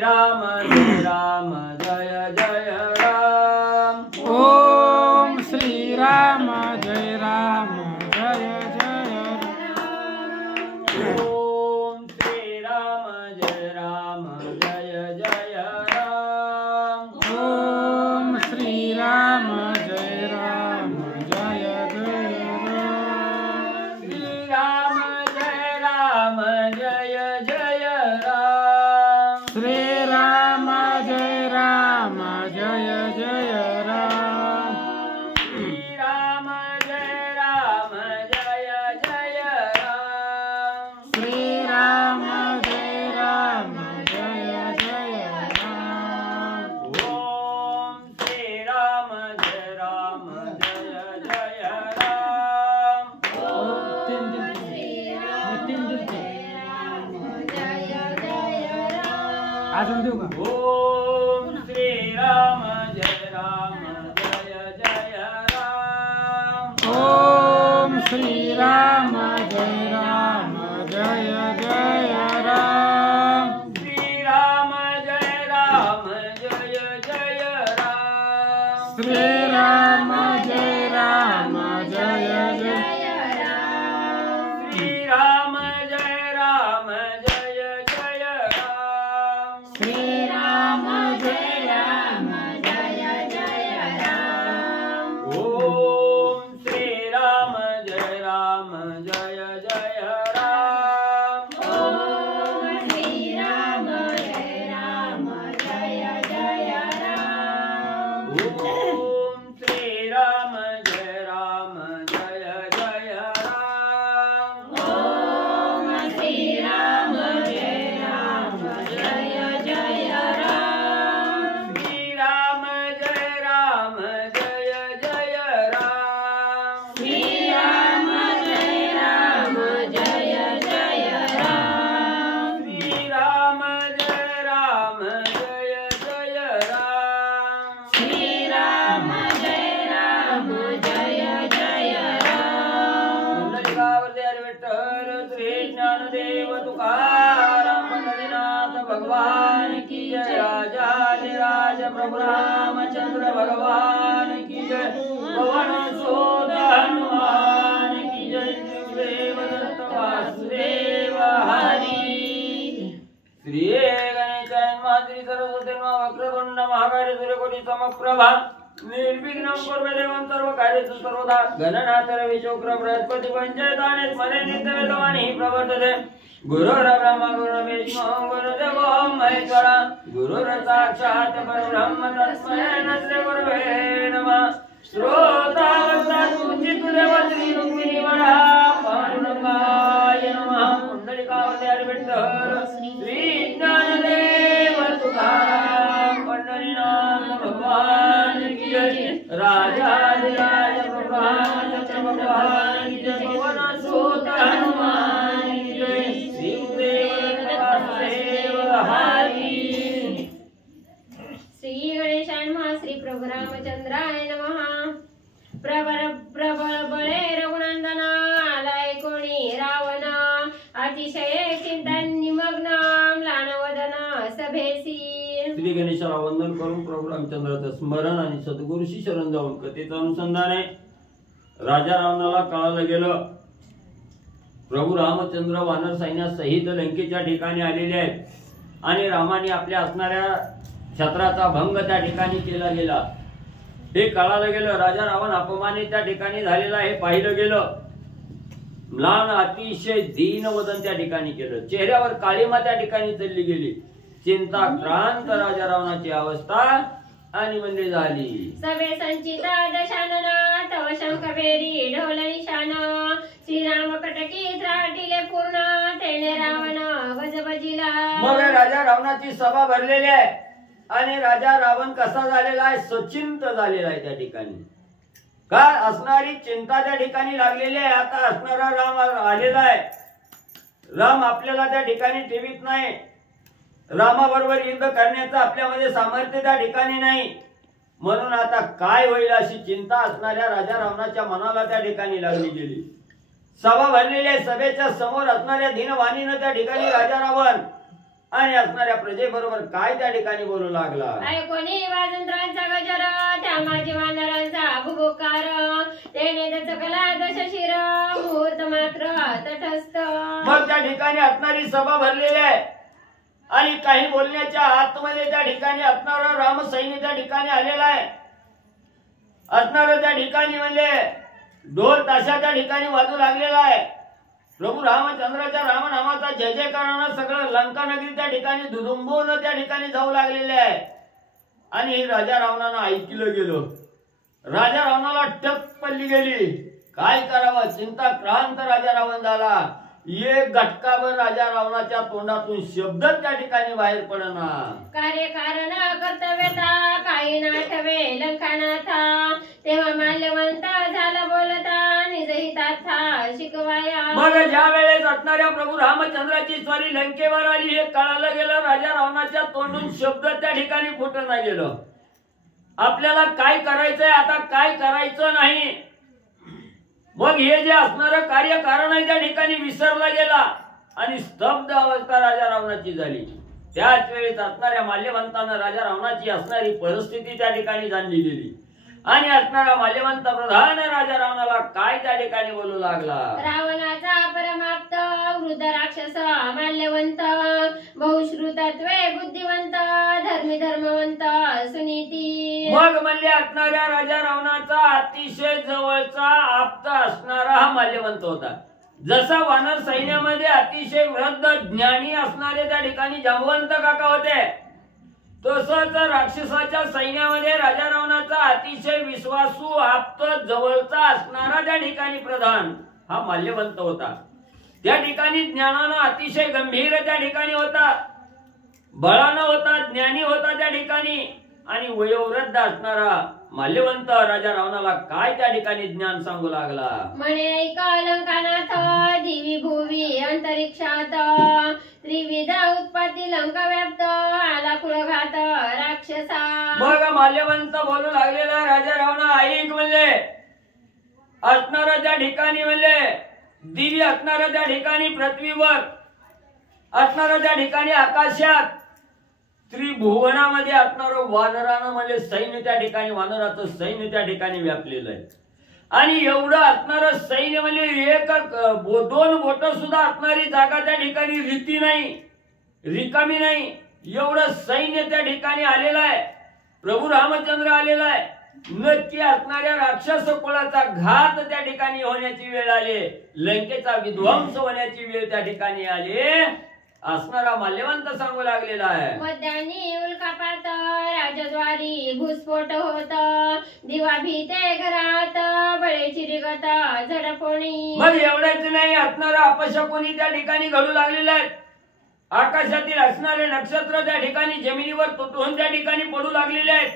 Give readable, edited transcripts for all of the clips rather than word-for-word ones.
राम जय जय राम। ओम श्री राम जय राम जय जय राम। ओम श्री राम जय जय राम। ओम श्री राम जय जय राम। श्री राम जय जय राम। श्री राम जय जय जय राम। श्री राम जय जय राम। श्री राम जय जय जय राम। ओम श्री राम जय जय राम। अजून देऊ का? ओम श्री राम जय जय राम। ओम श्री राम जय जय जय राम। श्री राम जय जय राम। श्री राम जय जय जय श्री राम जय जय राम। श्री राम जय जय राम। ओम श्री राम जय जय राम। ओम श्री राम जय जय राम। ओम श्री राम जय जय राम। ओम श्री राम जय जय राम। श्री राम जय जय राम। श्री राम जय जय जय राम। श्री राम जय जय राम। श्री राम जय जय राम। पुंडलिकावरती हरी विठ्ठल श्री ज्ञानदेव तुकाराम पंढरीनाथ भगवान की जय। राजाधिराज प्रभु रामचंद्र भगवान की जय। पवन सुत हनुमान की जय। शिवदेव दत्त वासुदेव हरी। श्री गणेशाय नमः। श्री सरस्वती नमः। वक्रतुंड महाकाय सूर्यकोटि समप्रभा निर्विघ्नं कुरु देवं सर्वकार्येषु सर्वदा। गणनाथ रविशुक्र बृहस्पति पंचैताने स्मरे नित्यवेदवाणी प्रवर्तते। गुरुर्ब्रह्मा गुरुर्विष्णु गुरुर्देवो महेश्वरा। गुरुर्साक्षात् परब्रह्म तस्मै श्री गुरवे नमः। श्रोतावत्सुचितदेव श्री रुक्मिणीवरा पांडुरंगाय नमः। पुंडलिकावरती हरी विठ्ठल श्री ज्ञानदेव तुकाराम पंढरीनाथ भगवान की जय। राजाधिराज प्रभु रामचंद्र भगवान की जय। पवन सुत हनुमान की जय। शिवदेव दत्त वासुदेव हरी। श्री गणेशाय नमः। श्री प्रभु रामचंद्राय नमः। प्रबळ प्रबळ बळे रघुनंदन आलाय कोणी रावण अतिशय चिंतन निमग्न म्लानवदन सभेसी। श्री गणेशाला वंदन करून प्रभू रामचंद्राचं स्मरण आणि सद्गुरूशी शरण जाऊन कथेचं अनुसंधान आहे. राजा रावणाला कळालं गेलं प्रभू रामचंद्र वानर सैन्यासहित लंकेच्या ठिकाणी आलेले आहेत आणि रामाने आपल्या असणाऱ्या छत्राचा भंग त्या ठिकाणी केला गेला. हे कळालं गेलं. राजा रावण अपमानित त्या ठिकाणी झालेला हे पाहिलं गेलं. म्लान अतिशय दीनवदन त्या ठिकाणी केलं. चेहऱ्यावर काळीमा त्या ठिकाणी चालली गेली. चिंताक्रांत राजा रावणाची अवस्था आणि म्हणजे झाली. सभे संचिता दशानन तव शंख बेरी ढोल निशान. श्रीराम कटकी त्राटिले पूर्ण तेने रावण गजबजिला. मग राजा रावणाची सभा भरलेली आहे आणि राजा रावण कसा झालेला आहे? सचिंत झालेला आहे त्या ठिकाणी. का असणारी चिंता त्या ठिकाणी लागलेली आहे. आता असणारा राम आलेला आहे. राम आपल्याला त्या ठिकाणी ठेवीत नाही. रामाबरोबर युद्ध करण्याचं आपल्यामध्ये सामर्थ्य त्या ठिकाणी नाही. म्हणून आता काय होईल अशी चिंता असणाऱ्या राजा रावणाच्या मनाला त्या ठिकाणी लागली गेली. सभा भरलेली आहे. सभेच्या समोर असणाऱ्या दीनवाणीनं त्या ठिकाणी राजा रावण आणि असणाऱ्या प्रजेबरोबर काय त्या ठिकाणी बोलू लागला. ऐकोनी वाजंत्रांचा गजर त्या माझी वानरांचा भुभुकार तेने दचकला दशशिर मुहूर्त मात्र तटस्थ. मग त्या ठिकाणी असणारी सभा भरलेली आहे आणि काही बोलण्याच्या आतमध्ये त्या ठिकाणी असणारा रामसैन्य त्या ठिकाणी आलेला आहे. असणारं त्या ठिकाणी म्हणजे ढोल ताशा त्या ठिकाणी वाजू लागलेला आहे. प्रभू रामचंद्राच्या रामनामाचा जय जयकारानं सगळं लंका नगरी त्या ठिकाणी धुडुंबून त्या ठिकाणी जाऊ लागलेले आहे. आणि हे राजा रावणानं ऐकलं गेलं. राजा रावणाला टक पडली गेली. काय करावं चिंता क्रांत राजा रावण झाला. एक गटकाभर राजा रावणाच्या तोंडातून शब्द त्या ठिकाणी बाहेर पडना. कार्य कारण कर्तव्यता काही नाठवे लंकानाथा तेव्हा माल्यवंत झाला बोलता निजहिता शिकवाया. मग ज्या वेळेस असणाऱ्या प्रभू रामचंद्राची स्वारी लंकेवर आली हे कळालं गेलं. राजा रावणाच्या तोंडून शब्द त्या ठिकाणी फुटना गेलं. आपल्याला काय करायचंय आता काय करायचं नाही. मग हे जे असणारं कार्य कारण आहे त्या ठिकाणी विसरला गेला आणि स्तब्ध अवस्था राजा रावणाची झाली. त्याच वेळेस असणाऱ्या माल्यवंतानं राजा रावणाची असणारी परिस्थिती त्या ठिकाणी जाणली गेली आणि असणारा माल्यवंत प्रधान राजा रावणाला काय त्या ठिकाणी बोलू लागला. रावणाचा परमाप्त वृद्ध राक्षस माल्यवंत बहुश्रुतत्वे बुद्धिवंत धर्मी धर्मवंत सुनीती. मग म्हणजे असणाऱ्या राजा रावणाचा अतिशय जवळचा आप्त असणारा हा माल्यवंत होता. जसा वानर सैन्यामध्ये अतिशय वृद्ध ज्ञानी असणारे त्या ठिकाणी जांबवंत काका होते तसंच राक्षसाच्या सैन्यामध्ये राजा रावणाचा अतिशय विश्वासू आप्त जवळचा असणारा त्या ठिकाणी प्रधान हा माल्यवंत होता. त्या ठिकाणी ज्ञानानं अतिशय गंभीर त्या ठिकाणी होता. बळानं होता ज्ञानी होता त्या ठिकाणी आणि वयोवृद्ध असणारा माल्यवंत राजा रावणाला काय त्या ठिकाणी ज्ञान सांगू लागला. म्हणे ऐक लंकानाथ दिवी भुवी अंतरिक्षात त्रिविध उत्पत्ती लंका व्याप्त आला कुळघात राक्षसा. मग माल्यवंत बोलू लागलेला राजा रावणा ऐक म्हणजे असणारा त्या ठिकाणी म्हणजे दिवी असणारा त्या ठिकाणी पृथ्वीवर असणारा त्या ठिकाणी आकाशात त्रिभुवनामध्ये असणारं वानरानं म्हणजे सैन्य त्या ठिकाणी वानराचं सैन्य त्या ठिकाणी व्यापलेलं आहे. आणि एवढं असणारं सैन्य म्हणजे एक दोन बोट सुद्धा असणारी जागा त्या ठिकाणी रीती नाही रिकामी नाही. एवढं सैन्य त्या ठिकाणी आलेलं आहे. प्रभू रामचंद्र आलेला आहे. नक्की असणाऱ्या राक्षस कुळाचा घात त्या ठिकाणी होण्याची वेळ आली. लंकेचा विध्वंस होण्याची वेळ त्या ठिकाणी आली. असणारा माल्यवंत सांगू लागलेला आहे. मध्यानी उल्कापात राजद्वारी भूस्फोट होत दिवा भीते घरात बळेची रिगत झडपोणी. मग एवढंच नाही असणारा अपशकुनी त्या ठिकाणी घडू लागलेला आहे. आकाशातील असणारे नक्षत्र त्या ठिकाणी जमिनीवर तुटून त्या ठिकाणी पडू लागलेले आहेत.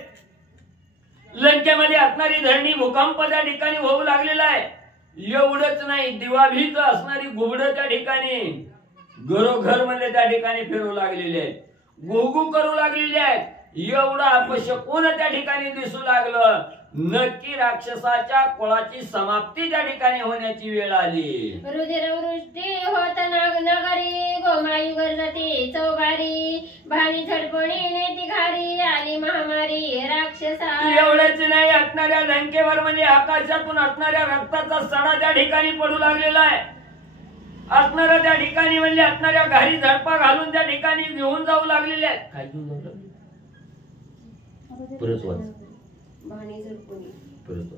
लंकेमध्ये असणारी धरणी भूकंप त्या ठिकाणी होऊ लागलेला आहे. एवढंच नाही दिवाभीत असणारी घुबड त्या ठिकाणी घरोघर मध्ये त्या ठिकाणी फिरू लागलेले आहेत. गुगू करू लागलेले आहेत. एवढा अपशकुन त्या ठिकाणी दिसू लागलं. नक्की राक्षसाच्या कुळाची समाप्ती त्या ठिकाणी होण्याची वेळ आली. रुधिरवृष्टी होत नगरी गोमायू गरजती चौबारी भाणी झडपणी नेती घारी आली महामारी राक्षसा. एवढंच नाही असणाऱ्या लंकेवर म्हणजे आकाशातून असणाऱ्या रक्ताचा सडा त्या ठिकाणी पडू लागलेला आहे. असणाऱ्या त्या ठिकाणी म्हणजे असणाऱ्या घारी झडपा घालून त्या ठिकाणी घेऊन जाऊ लागलेले आहेत. काय घेऊन जाऊ लागले परत वाच भाणी झडपणी परत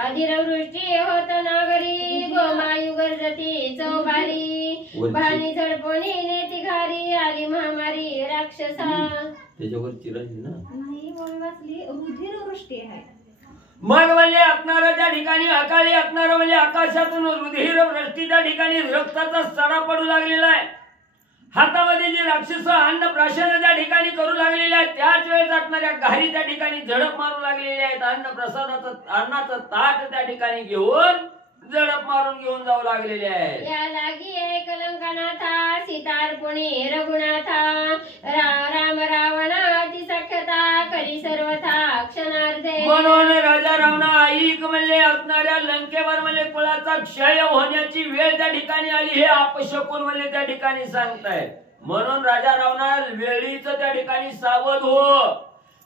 अधिरवृष्टी होत नागरी गोमायू गरजती चौबारी भाणी झडपणी नेती घारी आली महामारी राक्षसा. त्याच्यावर चिरायची ना नाही वाचली रुधिरवृष्टी आहे. मग म्हणजे असणारं त्या ठिकाणी अकाळी असणारं म्हणजे आकाशातून रुधिर वृष्टी त्या ठिकाणी रक्ताचा सडा पडू लागलेला आहे. हातामध्ये जे राक्षस अन्न प्राशन त्या ठिकाणी करू लागलेले आहेत. त्याच वेळेस असणाऱ्या घारी त्या ठिकाणी झडप मारू लागलेले आहेत. अन्न प्रसादाचं अन्नाचं ताट त्या ठिकाणी घेऊन झडप मारून घेऊन जाऊ लागलेले आहेत. या लागी एक लंकानाथा सीतार्पुणी रघुनाथा राम रावणा अति सख्यता करी सर्वथा क्षणार्धे. म्हणून राजा रावणा ऐक म्हणले असणाऱ्या लंकेवर म्हणले कुळाचा क्षय होण्याची वेळ त्या ठिकाणी आली हे अपशकुन म्हणले त्या ठिकाणी सांगताय. म्हणून राजा रावणा वेळीच त्या ठिकाणी सावध हो.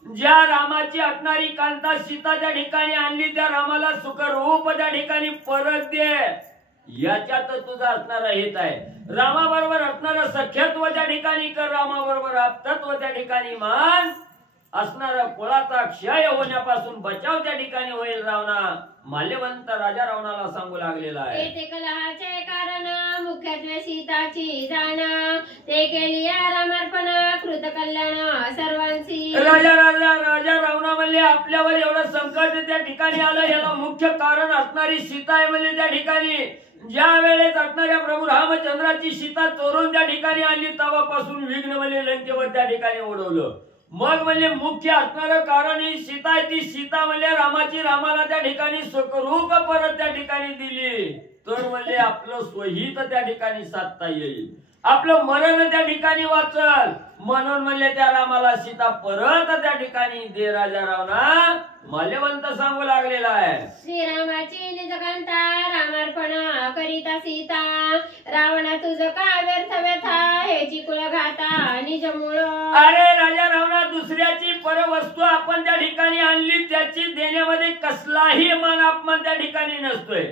ज्या रामाची असणारी कांता सीता त्या ठिकाणी आणली त्या रामाला सुखरूप त्या ठिकाणी परत दे. याच्यात तुझा असणारा हेत आहे. रामाबरोबर असणारं सख्यत्व त्या ठिकाणी कर, रामाबरोबर आप्तत्व त्या ठिकाणी मान. असणारा कुळाचा क्षय होण्यापासून बचाव त्या ठिकाणी होईल. रावणा माल्यवंत राजा रावणाला सांगू लागलेला आहे. येथे कलहाचे कारण मुख्यत्वे सीताची जाण, ते केली या रामार्पण कृत कल्याण सर्वांची. राजा रावणा म्हणले आपल्यावर एवढं संकट त्या ठिकाणी आलं याला मुख्य कारण असणारी सीता आहे म्हणले त्या ठिकाणी. ज्या वेळेस असणाऱ्या प्रभू रामचंद्राची सीता चोरून त्या ठिकाणी आणली तेव्हापासून विघ्न म्हणले लंकेवर त्या ठिकाणी ओढवलं. मग म्हणजे मुख्य असणारं कारण ही सीता आहे. ती सीता म्हणजे रामाची रामाला त्या ठिकाणी सुखरूप परत त्या ठिकाणी दिली तर म्हणजे आपलं स्वहित त्या ठिकाणी साधता येईल, आपलं मरण त्या ठिकाणी वाचल. म्हणून म्हणले त्या रामाला सीता परत त्या ठिकाणी दे. राजा रावणा माल्यवंत सांगू लागलेला आहे. श्रीरामाची निजकांता रामार्पण करिता सीता, रावणा तुझ का व्यर्थ व्यथा हेची कुळ घाता निज मूळ. अरे राजा रावणा दुसऱ्याची परवस्तू आपण त्या ठिकाणी आणली त्याची देण्यामध्ये कसलाही मान अपमान त्या ठिकाणी नसतोय.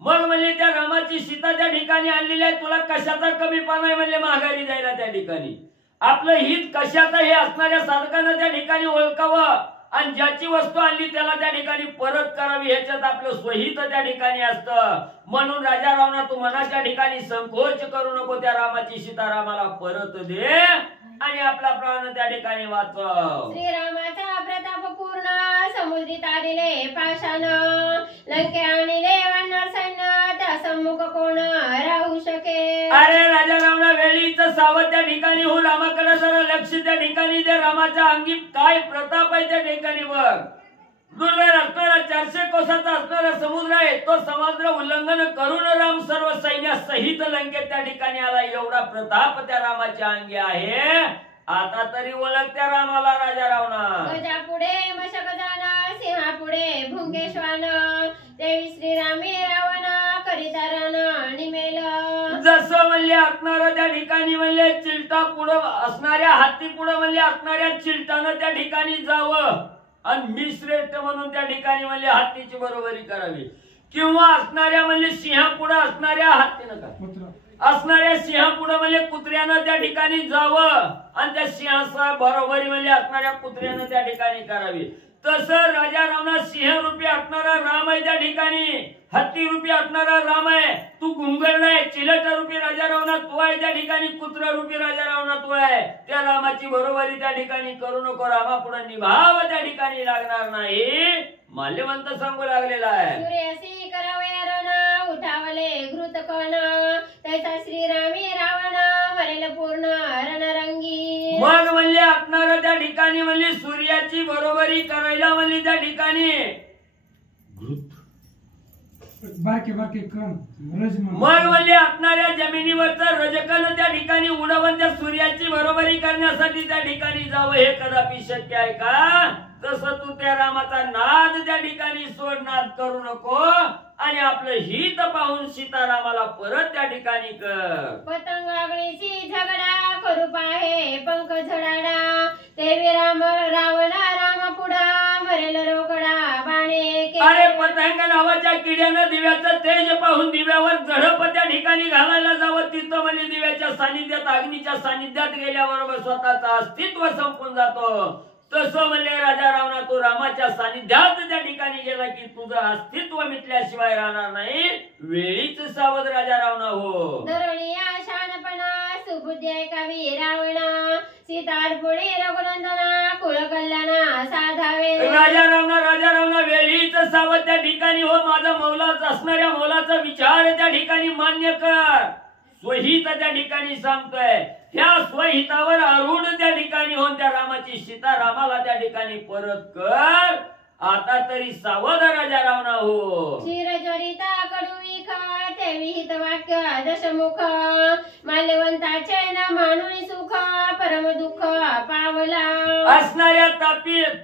मग म्हणजे त्या रामाची सीता त्या ठिकाणी आणलेली आहे, तुला कशाचा कमीपणा आहे म्हणजे माघारी जायला त्या ठिकाणी. आपलं हित कशाचं हे असणाऱ्या साधकांना त्या ठिकाणी ओळखावं आणि ज्याची वस्तू आणली त्याला त्या ठिकाणी परत करावी ह्याच्यात आपलं स्वहित त्या ठिकाणी असतं. म्हणून राजा रावणा तू मनाच्या ठिकाणी संकोच करू नको. त्या रामाची सीता रामाला परत दे आणि आपला प्राण त्या ठिकाणी वाचव. श्रीरामाचा प्रताप पूर्ण समुद्री तारिले पाषाण, लंके आणिले वानर सैन्य त्या सम्मुख कोण राहू शके. अरे राजा रावणा वेळीच सावध त्या ठिकाणी हो. रामाकडे जरा लक्ष त्या ठिकाणी दे. रामाच्या अंगी काय प्रताप आहे त्या ठिकाणी बघ. दुर्धर असणारा 400 कोसाचा असणारा समुद्र आहे, तो समुद्र उल्लंघन करून राम सर्व सैन्यासहित लंकेत त्या ठिकाणी आला. एवढा प्रताप त्या रामाच्या अंगी आहे. आता तरी ओळख त्या रामाला राजा रावणा. गजा पुढे मशक जाण, सिंहा पुढे भुंगेश्वान, देवी श्रीरामे रावण करिता रण निमेल. जसं म्हणले असणारं त्या ठिकाणी म्हणले चिलटा पुढं असणाऱ्या हाती पुढं म्हणले असणाऱ्या चिलटानं त्या ठिकाणी जावं आणि मी श्रेष्ठ म्हणून त्या ठिकाणी म्हणले हत्तीची बरोबरी करावी. किंवा असणाऱ्या म्हणजे सिंहापुढे असणाऱ्या हत्तीनं का असणाऱ्या सिंहापुढे म्हणजे कुत्र्यानं त्या ठिकाणी जावं आणि त्या सिंहाचा बरोबरी म्हणजे असणाऱ्या कुत्र्यानं त्या ठिकाणी करावी. तसं राजा रावणा सिंहरूपी असणारा राम आहे त्या ठिकाणी, हत्ती रूपी असणारा राम आहे. तू गुंगर्ण आहे, चिलट रूपी राजा रावणा तू आहे त्या ठिकाणी, कुत्रा रूपी राजा रावणा तू आहे. त्या रामाची बरोबरी त्या ठिकाणी करू नको. रामा पुढे निभाव त्या ठिकाणी लागणार नाही. माल्यवंत सांगू लागलेला आहे. सूर्यासी करावया रण उठावले घृत कण, तैसा श्रीरामी रावण मरेल पूर्ण रणरंगी. मग म्हणले असणार त्या ठिकाणी म्हणले सूर्याची बरोबरी करायला म्हणले त्या ठिकाणी बारके बारके कण मग म्हणले असणाऱ्या जमिनीवरचं रजकण त्या ठिकाणी उडवून त्या सूर्याची बरोबरी करण्यासाठी त्या ठिकाणी जावं हे कदापि शक्य आहे का? तसं तू त्या रामाचा नाद त्या ठिकाणी सोड, नाद करू नको आणि आपलं हित पाहून सीतारामाला परत त्या ठिकाणी कर. पतंग अग्नीची झगडा करू पाहे पंख झडाडा, ते राम रावणा राम पुढा मरेल रोकडा बाणे. अरे पतंग नावाच्या किड्यानं दिव्याचं तेज पाहून दिव्यावर झडप त्या ठिकाणी घालायला जावं. तिथं म्हणजे दिव्याच्या सानिध्यात अग्नीच्या सानिध्यात गेल्याबरोबर स्वतःचं अस्तित्व संपून जातो. तसं म्हणले राजा रावणा तू रामाच्या सानिध्यात त्या ठिकाणी गेला की तुझं अस्तित्व मिटल्याशिवाय राहणार नाही. वेळीच सावध राजा रावणा हो. धरणीया शानपणा सुबुद्धी ऐकावी रावणा, सीतार पुढे रघुनंदना कुळ कल्याणा साधावे. राजा रावणा वेळीच सावध त्या ठिकाणी हो. माझा मौलाच असणाऱ्या मौलाचा विचार त्या ठिकाणी मान्य कर. स्वहित त्या ठिकाणी सांगतोय. ह्या स्वहितावर आरूढ त्या ठिकाणी होऊन त्या रामाची सीता रामाला त्या ठिकाणी परत कर. आता तरी सावध राजा रावणा हो. क्षीरचरिता कडुविख ते विहित वाक्य दशमुख, माल्यवंताचे ना मानुनी सुख परम दुःख पावला. असणाऱ्या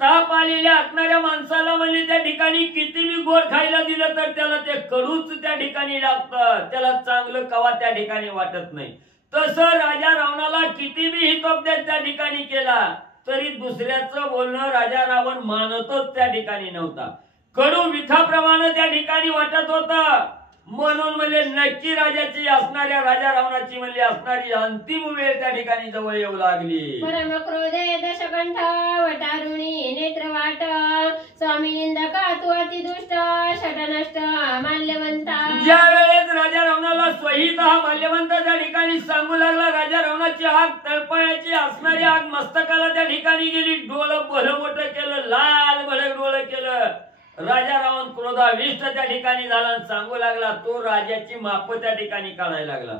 ताप आलेल्या असणाऱ्या माणसाला म्हणजे त्या ठिकाणी किती मी गोड खायला दिलं तर त्याला ते कडूच त्या ठिकाणी लागतं, त्याला चांगलं कवा त्या ठिकाणी वाटत नाही. तसं राजा रावणाला किती बी हितोपदेश त्या ठिकाणी केला तरी दुसऱ्याचं बोलणं राजा रावण मानतच त्या ठिकाणी नव्हता. कडू विखाप्रमाणे त्या ठिकाणी वाटत होतं. म्हणून म्हणजे नक्की राजाची असणाऱ्या राजा रावणाची म्हणजे असणारी अंतिम वेळ त्या ठिकाणी जवळ येऊ लागली. परम क्रोधे दशकंठ वटारुणी नेत्र वाट स्वामी निंदक तू अति दुष्ट शटनष्ट माल्यवंता. ज्या वेळेस राजा रावणाला स्वहित हा माल्यवंत त्या ठिकाणी सांगू लागला, राजा रावणाची आग तळपायाची असणारी आग मस्तकाला त्या ठिकाणी गेली. डोळं भलं मोठं केलं, लाल भडक डोळं केलं. राजा रावण क्रोधाविष्ट त्या ठिकाणी झाला आणि सांगू लागला, तो राजाची माप त्या ठिकाणी काढायला लागला.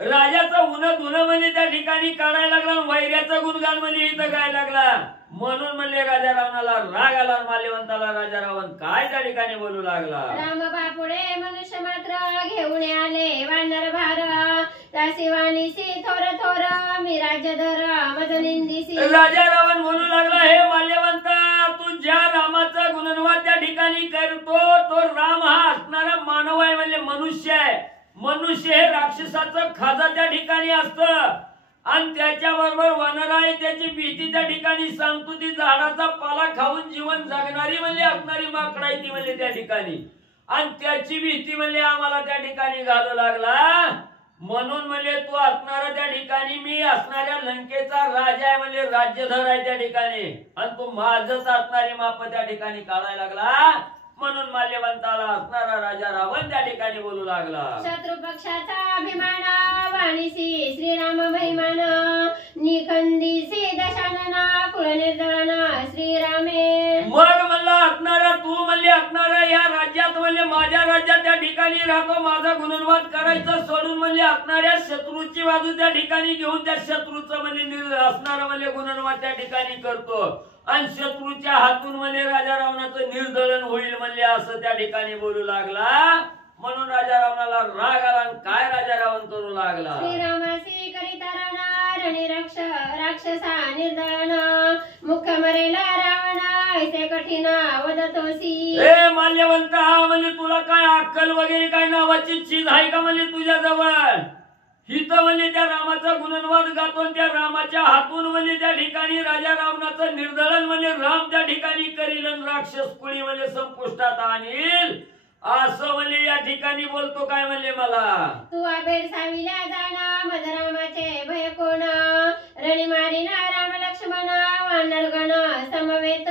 राजाचं उन्ह धुणं म्हणजे त्या ठिकाणी काढायला लागला, वैर्याचं गुणगान म्हणजे इथं गायला लागला. म्हणून म्हणले राजा रावणाला राग आला. माल्यवंताला राजा रावण काय त्या ठिकाणी बोलू लागला, राम बापुडे मनुष्य मात्र घेऊन आले वानर भार त्या शिवानीसी थोर थोर मी राज्यधर मज निंदिसी. राजा रावण बोलू लागला, हे माल्यवंता, तू ज्या रामाचा गुणगान त्या ठिकाणी करतो तो राम हा असणारा मानव आहे म्हणजे मनुष्य आहे. मनुष्य हे राक्षसाचं खाजा त्या ठिकाणी असतं आणि त्याच्याबरोबर वानर आहे, त्याची भीती त्या ठिकाणी सांगतो. ती झाडाचा पाला खाऊन जीवन जगणारी म्हणजे असणारी माकड आहे ती म्हणजे त्या ठिकाणी, आणि त्याची भीती म्हणजे आम्हाला त्या ठिकाणी घालू लागला. म्हणून म्हणजे तू असणारा त्या ठिकाणी मी असणाऱ्या लंकेचा राजा आहे म्हणजे राज्यधर आहे त्या ठिकाणी, आणि तू माझच असणारी माप त्या ठिकाणी काढायला लागला. म्हणून माल्यवंताला असणारा राजा रावण त्या ठिकाणी बोलू लागला, शत्रु पक्षाचा अभिमान वाणीसी श्रीराम महिमान निखंदिसी दशानना कुळ निर्दळन श्रीरामे. मग म्हणला असणारा तू म्हणजे असणारा या राज्यात म्हणजे माझ्या राज्यात त्या ठिकाणी राहतो. माझा गुणगान करायचं सोडून म्हणजे असणाऱ्या शत्रूची बाजू त्या ठिकाणी घेऊन त्या शत्रूचं म्हणजे असणारा म्हणजे गुणगान त्या ठिकाणी करतो आणि शत्रूच्या हातून म्हणजे राजा रावणाचं निर्दलन होईल म्हणजे असं त्या ठिकाणी बोलू लागला. म्हणून राजा रावणाला राग आला आणि काय राजा रावण करू लागला, श्रीरामासी करिता रणी राक्षसा निर्दळन मुख्य मरेला रावण ऐसे कठीण वदतोसी. ए माल्यवंत, हा म्हणजे तुला काय अक्कल वगैरे काय नावाची चीज आहे का म्हणजे तुझ्या जवळ? हिथं म्हणजे त्या रामाचा गुणगान गातो, त्या रामाच्या हातून म्हणजे त्या ठिकाणी राजा रावणाचं निर्दलन म्हणजे राम त्या ठिकाणी करील, राक्षस कुळी म्हणजे संपुष्टात आणील असं म्हणजे या ठिकाणी बोलतो. काय म्हणले मला, तू आबेड साविल्या जाणा मज रामाचे भय कोण रणी मारिना राम लक्ष्मण वानरगण समवेत.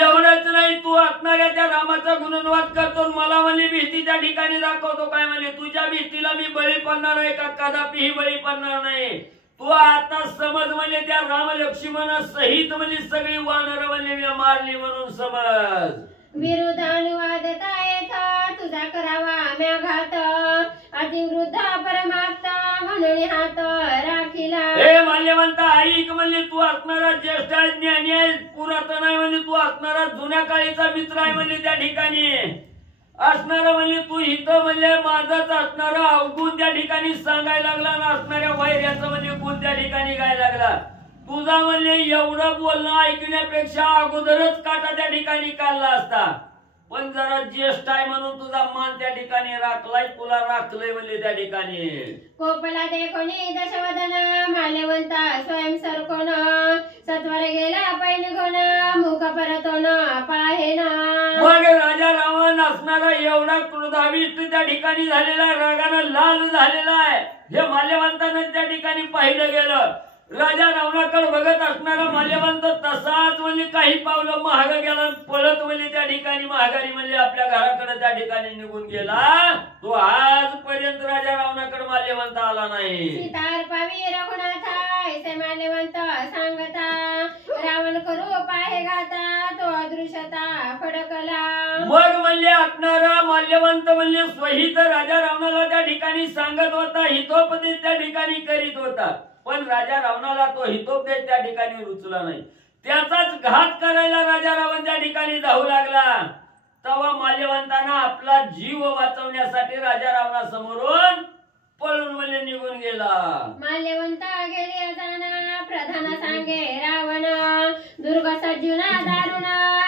एवढंच नाही, तू असणाऱ्या त्या रामाचा गुणगान करतो, मला म्हणजे भीती त्या ठिकाणी दाखवतो. काय म्हणजे तुझ्या भीतीला मी बळी पडणार आहे का? कदापिही बळी पडणार नाही. तू आता समज म्हणजे त्या राम लक्ष्मणा सहित म्हणजे सगळी वानर म्हणजे मी मारली म्हणून समज. विरुद्ध अनुवादता येथा तुझा करावा म्या घात अतिवृद्ध परमाप्त म्हणून हात राखिला. हे माल्यवंता ऐक, म्हणजे तू असणारा ज्येष्ठ ज्ञानी आहे, पुरातन आहे म्हणजे तू असणारा जुन्या काळीचा मित्र आहे म्हणजे त्या ठिकाणी असणारा म्हणजे तू इथं म्हणजे माझाच असणारा अवगुण त्या ठिकाणी सांगायला लागला आणि असणाऱ्या वैर्याचं म्हणजे गुण त्या ठिकाणी गायला लागला. तुझा म्हणजे एवढं बोलणं ऐकण्यापेक्षा अगोदरच काटा त्या ठिकाणी काढला असता, पण जरा ज्येष्ठ आहे म्हणून तुझा मान त्या ठिकाणी राखलाय, तुला राखलंय म्हणजे त्या ठिकाणी. कोपला देखोनी दशवदन माल्यवंता स्वयं सरकोन सत्वर गेला पैनिघोन मुख परतोन पाहेन. मग राजा रावण असणारा एवढा क्रोधाविष्ट त्या ठिकाणी झालेला, रागानं लाल झालेला आहे. हे माल्यवंतानं त्या ठिकाणी पाहिलं गेलं. राजा रावणाकडे बघत असणारा माल्यवंत तसाच म्हणजे काही पावलं महाग गेला, पळत म्हणजे त्या ठिकाणी महागारी म्हणजे आपल्या घराकडे त्या ठिकाणी निघून गेला. तो आजपर्यंत राजा रावणाकडे माल्यवंत आला नाही. सीतार पावी रघुनाथा ऐसे माल्यवंत सांगता रावण करू पाहे घाता तो अदृश्यता फडकला. मग म्हणजे असणारा माल्यवंत म्हणजे स्वहित राजा रावणाला त्या ठिकाणी सांगत होता, हितोपदेश त्या ठिकाणी करीत होता, पण राजा रावणाला तो हितोपदेश त्या ठिकाणी रुचला नाही. त्याचाच घात करायला राजा रावण त्या ठिकाणी धावू लागला. तेव्हा माल्यवंतांना आपला जीव वाचवण्यासाठी राजा रावणासमोरून पळून म्हणजे निघून गेला. माल्यवंत गेले जाना प्रधान सांगे रावण दुर्ग सज्जुना दारुण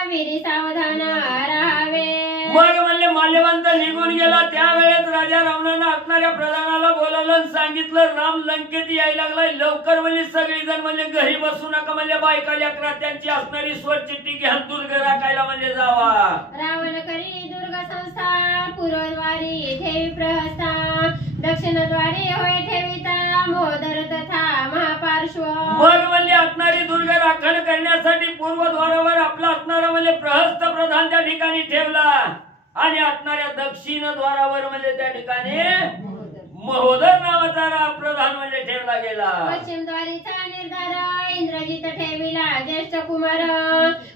वीरी सावधान राहावे. मग म्हणले माल्यवंत निघून गेला. त्यावेळेस राजा रावणानं असणाऱ्या प्रधानाला बोलावलं आणि सांगितलं राम लंकेत यायला लागलाय, लवकर म्हणजे सगळी जण म्हणजे घरी बसू नका, म्हणजे बायका लेकरा त्यांची असणारी स्वचिट्टी घ्या, दुर्ग राखायला म्हणजे जावा. रावण करी दुर्ग संस्था पूर्वद्वारी ठेवी प्रहस्ता दक्षिणद्वारी होय ठेविता मोदर तथा महापार्श्व. मग म्हणजे असणारी दुर्ग राखण करण्यासाठी पूर्वद्वारावर आपला असणारा म्हणजे प्रहस्त प्रधान त्या ठिकाणी ठेवला आणि असणाऱ्या दक्षिण द्वारावर म्हणजे त्या ठिकाणी महोदर नावाचा प्रधान म्हणजे ठेवला गेला. पश्चिम द्वारीचा निर्धार इंद्रजित ठेविला ज्येष्ठ कुमार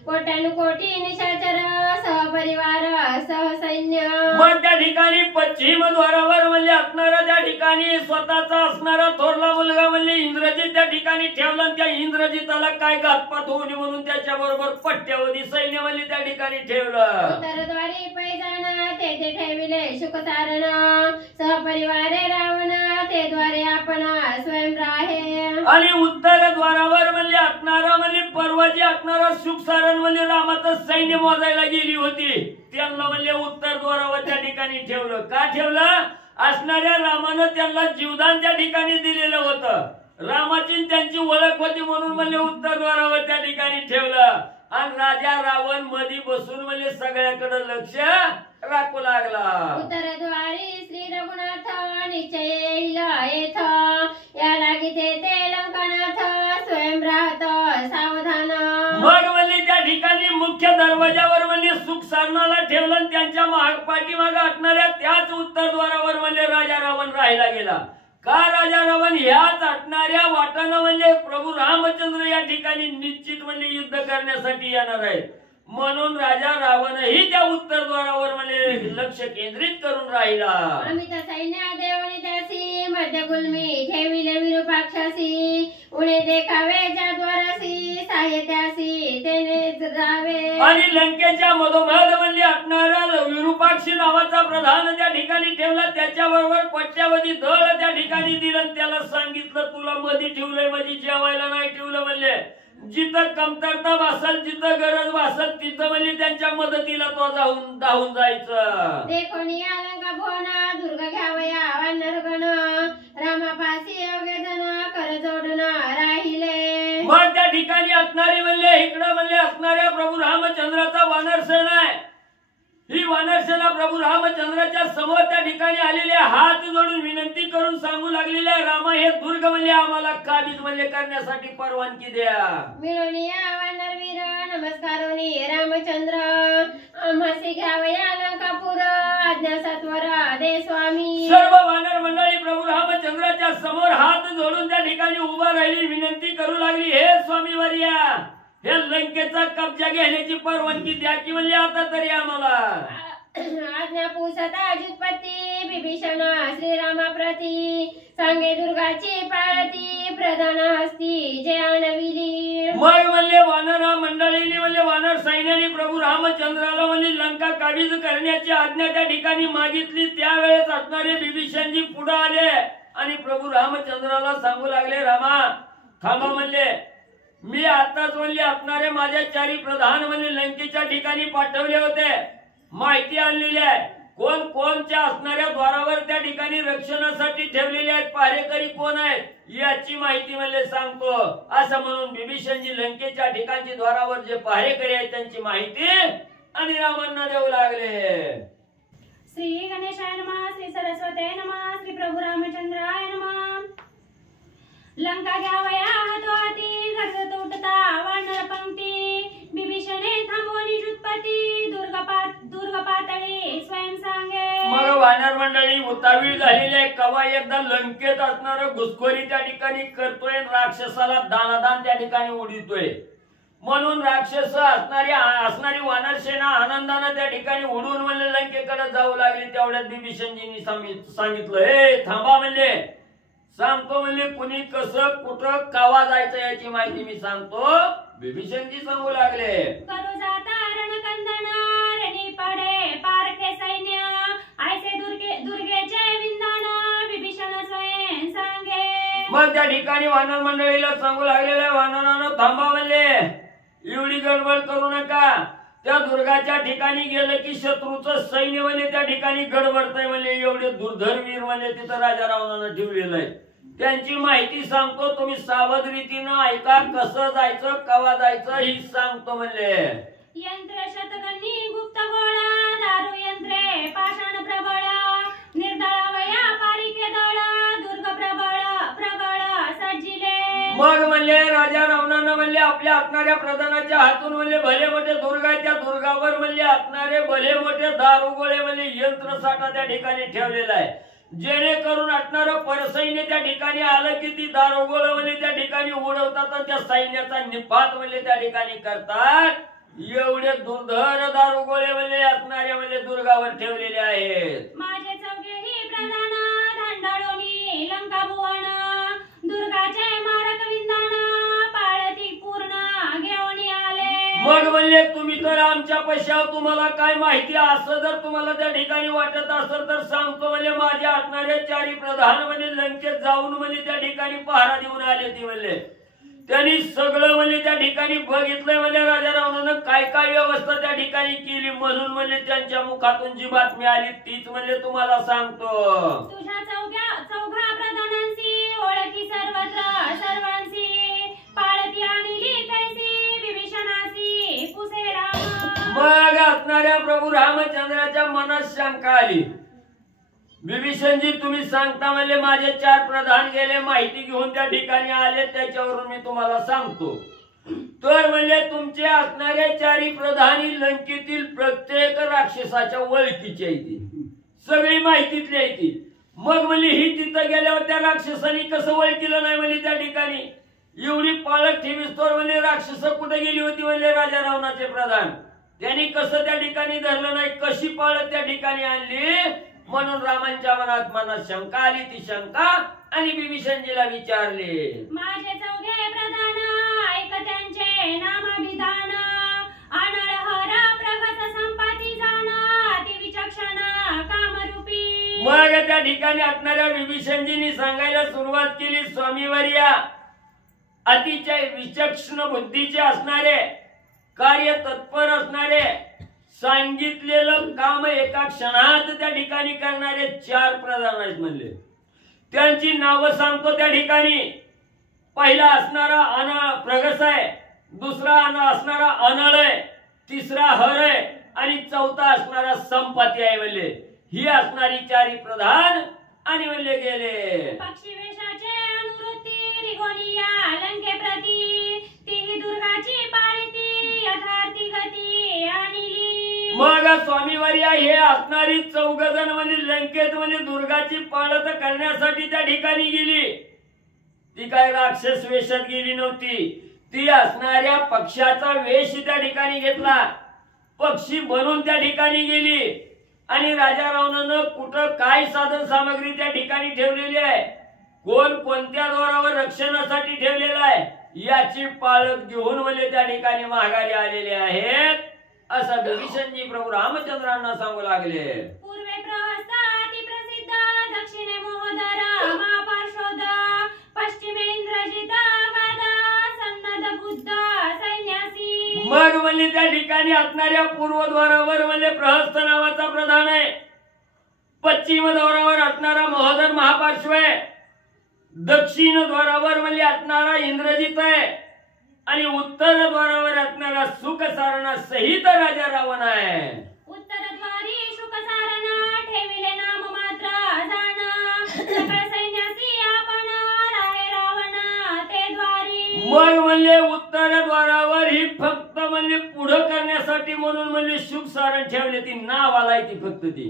कोट्यानुकोटी निशाचर सहपरिवार सहसैन्य. मग त्या ठिकाणी पश्चिम द्वारावर म्हणजे असणारा त्या ठिकाणी स्वतःचा असणारा थोरला मुलगा म्हणजे इंद्रजित त्या ठिकाणी ठेवला. त्या इंद्रजिताला काय घातपात होऊ नये म्हणून त्याच्या बरोबर पट्ट्यावधी सैन्य म्हणजे त्या ठिकाणी ठेवलं. उत्तरद्वारी पैजाना तेथे ठेविले शुकसारण सहपरिवारे रावण ते द्वारे आपण स्वयं राहे. आणि उत्तर द्वारावर म्हणजे असणारा म्हणजे पर्वाची असणारा सुखसारण म्हणजे रामाचं सैन्य मोजायला गेली होती, त्यांना म्हणजे उत्तर द्वारावर त्या ठिकाणी ठेवलं. का ठेवलं? असणाऱ्या रामानं त्यांना जीवदान त्या ठिकाणी दिलेलं होतं, रामाची त्यांची ओळख होती म्हणून म्हणजे उत्तर द्वारावर त्या ठिकाणी ठेवलं. आणि राजा रावण मध्ये बसून म्हणजे सगळ्याकडे लक्ष राखू लागला. उत्तरद्वारी श्री रघुनाथ निश्चय येईल येथ या लागी ते लंकानाथ स्वयं राहत सावधान. मग म्हणजे त्या ठिकाणी मुख्य दरवाजावर म्हणजे सुख साधनाला ठेवलं आणि त्यांच्या पाठीमागे असणाऱ्या त्याच उत्तर द्वारावर म्हणजे राजा रावण राहायला गेला. का राजा रावण ह्याच असणाऱ्या वाटानं म्हणजे प्रभू रामचंद्र या ठिकाणी निश्चित म्हणजे युद्ध करण्यासाठी येणार आहेत म्हणून राजा रावणही त्या उत्तर द्वारावर म्हणजे लक्ष केंद्रित करून राहिला. अमित सैन्य देवणी त्यासी मध्य गुलमी ठेविले विरूपाक्षासी उणे देखावे ज्या द्वारासी साहित्यासी तेने जावे. आणि लंकेच्या मधोमध म्हणजे असणारा विरूपाक्षी नावाचा प्रधान त्या ठिकाणी ठेवला, त्याच्याबरोबर पट्ट्यावधी दळ त्या ठिकाणी दिलं. त्याला सांगितलं तुला मध्ये ठेवलंय म्हणजे जेवायला नाही ठेवलं, म्हणले जिथं कमतरता भासल जिथं गरज भासल तिथं म्हणजे त्यांच्या मदतीला तो धावून जायचं. देखोनी अलंका भोना दुर्ग घ्यावया वानरगण रामापासी अवघे जण कर जोडून राहिले. मग त्या ठिकाणी असणारी म्हणले इकडं म्हणले असणाऱ्या प्रभू रामचंद्राचा वानरसेना आहे. ही वानरसेना प्रभू रामचंद्राच्या समोर त्या ठिकाणी आलेले हात जोडून विनंती करून सांगू लागलेले रामा हे दुर्ग म्हणजे आम्हाला काबीज म्हणजे करण्यासाठी परवानगी द्या. मिळवणिया वानरवीर नमस्कारोनी रामचंद्र आम्हासी घ्यावया अलंकापूर आज्ञा सत्वर दे स्वामी. सर्व वानर मंडळी प्रभू रामचंद्राच्या समोर हात जोडून त्या ठिकाणी उभा राहिली, विनंती करू लागली हे स्वामी वर्या हे लंकेचा कब्जा घेण्याची परवानगी द्या की म्हणजे आता तरी आम्हाला. आज्ञा पुसता जुत्पत्ती विभीषण श्रीरामा प्रती सांगे दुर्गाची पाळती प्रधान हस्ती जे आणविली. मग म्हणले वानर मंडळीने म्हणजे वानर सैन्याने प्रभू रामचंद्राला म्हणजे लंका काबीज करण्याची आज्ञा त्या ठिकाणी मागितली. त्यावेळेस असणारे विभीषणजी पुढे आले आणि प्रभू रामचंद्राला सांगू लागले रामा थांबा म्हणले मी आताच म्हणले असणारे माझ्या चारी प्रधान म्हणजे लंकेच्या ठिकाणी पाठवले होते, माहिती आणलेली आहे कोण कोणच्या असणाऱ्या द्वारावर त्या ठिकाणी रक्षणासाठी ठेवलेले आहेत, पहारेकरी कोण आहेत याची माहिती म्हणले सांगतो असं म्हणून विभीषणजी लंकेच्या ठिकाणची द्वारावर जे पहारेकरी आहेत त्यांची माहिती आणि रामांना देऊ लागले. श्री गणेशाय नमः, श्री सरस्वती नमः, श्री प्रभू रामचंद्राय नमः. लंका घ्यावया हाती गरज तुटता वानर पंक्ती विभीषणे थांबवणी जुत्पती दुर्ग पातळी स्वयं सांगे. मग वानर मंडळी उतावीळ झालेली आहे. कवा एकदा लंकेत असणार घुसखोरी त्या ठिकाणी करतोय, राक्षसाला दानादान त्या ठिकाणी उडीतोय म्हणून राक्षस असणारी वानर सेना आनंदाने त्या ठिकाणी उडून म्हणले लंकेकडे जाऊ लागली. तेवढ्यात विभीषणजींनी सांगितलं हे थांबा म्हणले सांगतो म्हणले कुणी कसं कुठं कावा जायचं याची माहिती मी सांगतो. विभीषणजी सांगू लागले करू जाता रणकंदन रणी पडे पारखे सैन्य ऐसे दुर्गेचे विंदान विभीषण स्वयं सांगे. मग त्या ठिकाणी वानर मंडळीला सांगू लागलेल्या वानरानं थांबा म्हणले, एवढी गडबड करू नका. त्या दुर्गाच्या ठिकाणी गेलं की शत्रूचं सैन्य म्हणजे त्या ठिकाणी गडबडतंय म्हणजे एवढे दुर्धर वीर म्हणजे तिथं राजा रावणानं ठेवलेलं आहे. त्यांची माहिती सांगतो, तुम्ही सावध रीतीनं ऐका, कसं जायचं कवा जायचं ही सांगतो म्हणले. यंत्र शतकनी गुप्त गोळा दारू यंत्रे पाषाण प्रबळ निर्दळ वया पारिके दळ दुर्ग प्रबळ सज्जिले. मग म्हणले राजा रावणानं म्हणले आपल्या असणाऱ्या प्रधानाच्या हातून म्हणले भले मोठे दुर्ग आहे, त्या दुर्गावर म्हणले असणारे भले मोठे दारुगोळे म्हणजे यंत्र साठा त्या ठिकाणी ठेवलेला आहे, जेणेकरून असणारं परसैन्य त्या ठिकाणी आलं की ती दारुगोळ म्हणजे त्या ठिकाणी उडवतात आणि त्या सैन्याचा निपात म्हणजे त्या ठिकाणी करतात. एवढे दुर्धर दारुगोळे म्हणजे असणाऱ्या म्हणजे दुर्गावर ठेवलेले आहेत. माझे चौघेही प्रधान धांडाळोनी लंका भुवन दुर्गाचे मारक विंदान पाळती पूर्ण घेऊन आले. मग म्हणले तुम्ही तर आमच्या पैशावर तुम्हाला काय माहिती, असं जर तुम्हाला त्या ठिकाणी वाटत असेल तर सांगतो म्हणजे माझ्या असणारे चारी प्रधान म्हणजे लंकेत जाऊन म्हणजे त्या ठिकाणी पहारा देऊन आले. ती म्हणले त्यांनी सगळं म्हणजे त्या ठिकाणी बघितलंय म्हणजे राजा रावणानं काय काय व्यवस्था त्या ठिकाणी केली, म्हणून म्हणजे त्यांच्या मुखातून जी बातमी आली तीच म्हणजे तुम्हाला सांगतो. तुझ्या चौघा प्रधानांशी ओळखी सर्वत्र सर्वांशी पाळती आणली कैसी विभीषणासी पुसे राम. मग असणाऱ्या प्रभू रामचंद्राच्या मनात शंका आली. विभीषणजी तुम्ही सांगता म्हणले माझे चार प्रधान गेले, माहिती घेऊन त्या ठिकाणी आले, त्याच्यावरून मी तुम्हाला सांगतो. तर म्हणले तुमचे असणारे चारी प्रधानी लंकेतील प्रत्येक राक्षसाच्या ओळखीची आहे, ती सगळी माहितीतली आहे ती. मग म्हणले ही तिथं गेल्यावर त्या राक्षसांनी कसं ओळखीलं नाही म्हणले त्या ठिकाणी, एवढी पाळत ठेवीस्तोवर म्हणजे राक्षस कुठे गेली होती म्हणले राजा रावणाचे प्रधान, त्यांनी कसं त्या ठिकाणी धरलं नाही, कशी पाळत त्या ठिकाणी आणली, म्हणून रामांच्या मनात शंका आली. ती शंका आणि विभीषणजीला विचारले. माझे चौघे प्रधान ऐक त्यांचे नामाभिधान अनळ हर प्रगत संपत्ती जाण अति विचक्षण कामरूपी. मग त्या ठिकाणी असणाऱ्या विभीषणजींनी सांगायला सुरुवात केली, स्वामीवर्या अतिशय विचक्षण बुद्धीचे असणारे, कार्य तत्पर असणारे, सांगितलेलं काम एका क्षणात त्या ठिकाणी करणारे चार प्रधान आहेत म्हणले. त्यांची नावं सांगतो त्या ठिकाणी. पहिला असणारा प्रगस आहे, दुसरा असणारा अनळ आहे, तिसरा हर आहे आणि चौथा असणारा संपत्ती आहे म्हणले. ही असणारी चारी प्रधान आणि म्हणले गेले. पक्षी वेशाचे अनुवृत्ती रिगोनिया लंके प्रती ती दुर्गाची पाळती यथार्थी गती आणली. मग स्वामीवर्या हे असणारी चौघ जण म्हणजे लंकेत म्हणजे दुर्गाची पाळत करण्यासाठी त्या ठिकाणी गेली. ती काय राक्षस वेशात गेली नव्हती, ती असणाऱ्या पक्षाचा वेश त्या ठिकाणी घेतला, पक्षी बनून त्या ठिकाणी गेली. आणि राजा रावणानं कुठं काय साधन सामग्री त्या ठिकाणी ठेवलेली आहे, कोण कोणत्या द्वारावर रक्षणासाठी ठेवलेला आहे, याची पाळत घेऊन म्हणजे त्या ठिकाणी माघारी आलेले आहेत, असं विभीषणजी प्रभू रामचंद्रांना सांगू लागले. पूर्वे प्रहस्त अति प्रसिद्ध दक्षिणे मोहदर महापार्श्वद पश्चिमे इंद्रजित गाद सन्नद बुद्ध सैन्यासी. मग म्हणजे त्या ठिकाणी असणाऱ्या पूर्वद्वारावर म्हणजे प्रहस्त नावाचा प्रधान आहे, पश्चिम द्वारावर असणारा मोहदर महापार्श्व आहे, दक्षिण द्वारावर म्हणजे असणारा इंद्रजित आहे आणि उत्तर द्वारावर असणारा सुखसारणा सहित राजा रावण आहे. उत्तर द्वारी शुकसारण ठेविले नाम मात्र जाण सकळ सैन्यासी आपण राहे रावण ते द्वारी. मग म्हणजे उत्तर द्वारावर ही फक्त म्हणजे पुढं करण्यासाठी म्हणून म्हणजे शुकसारण ठेवले, ती नाव आलाय ती फक्त ती,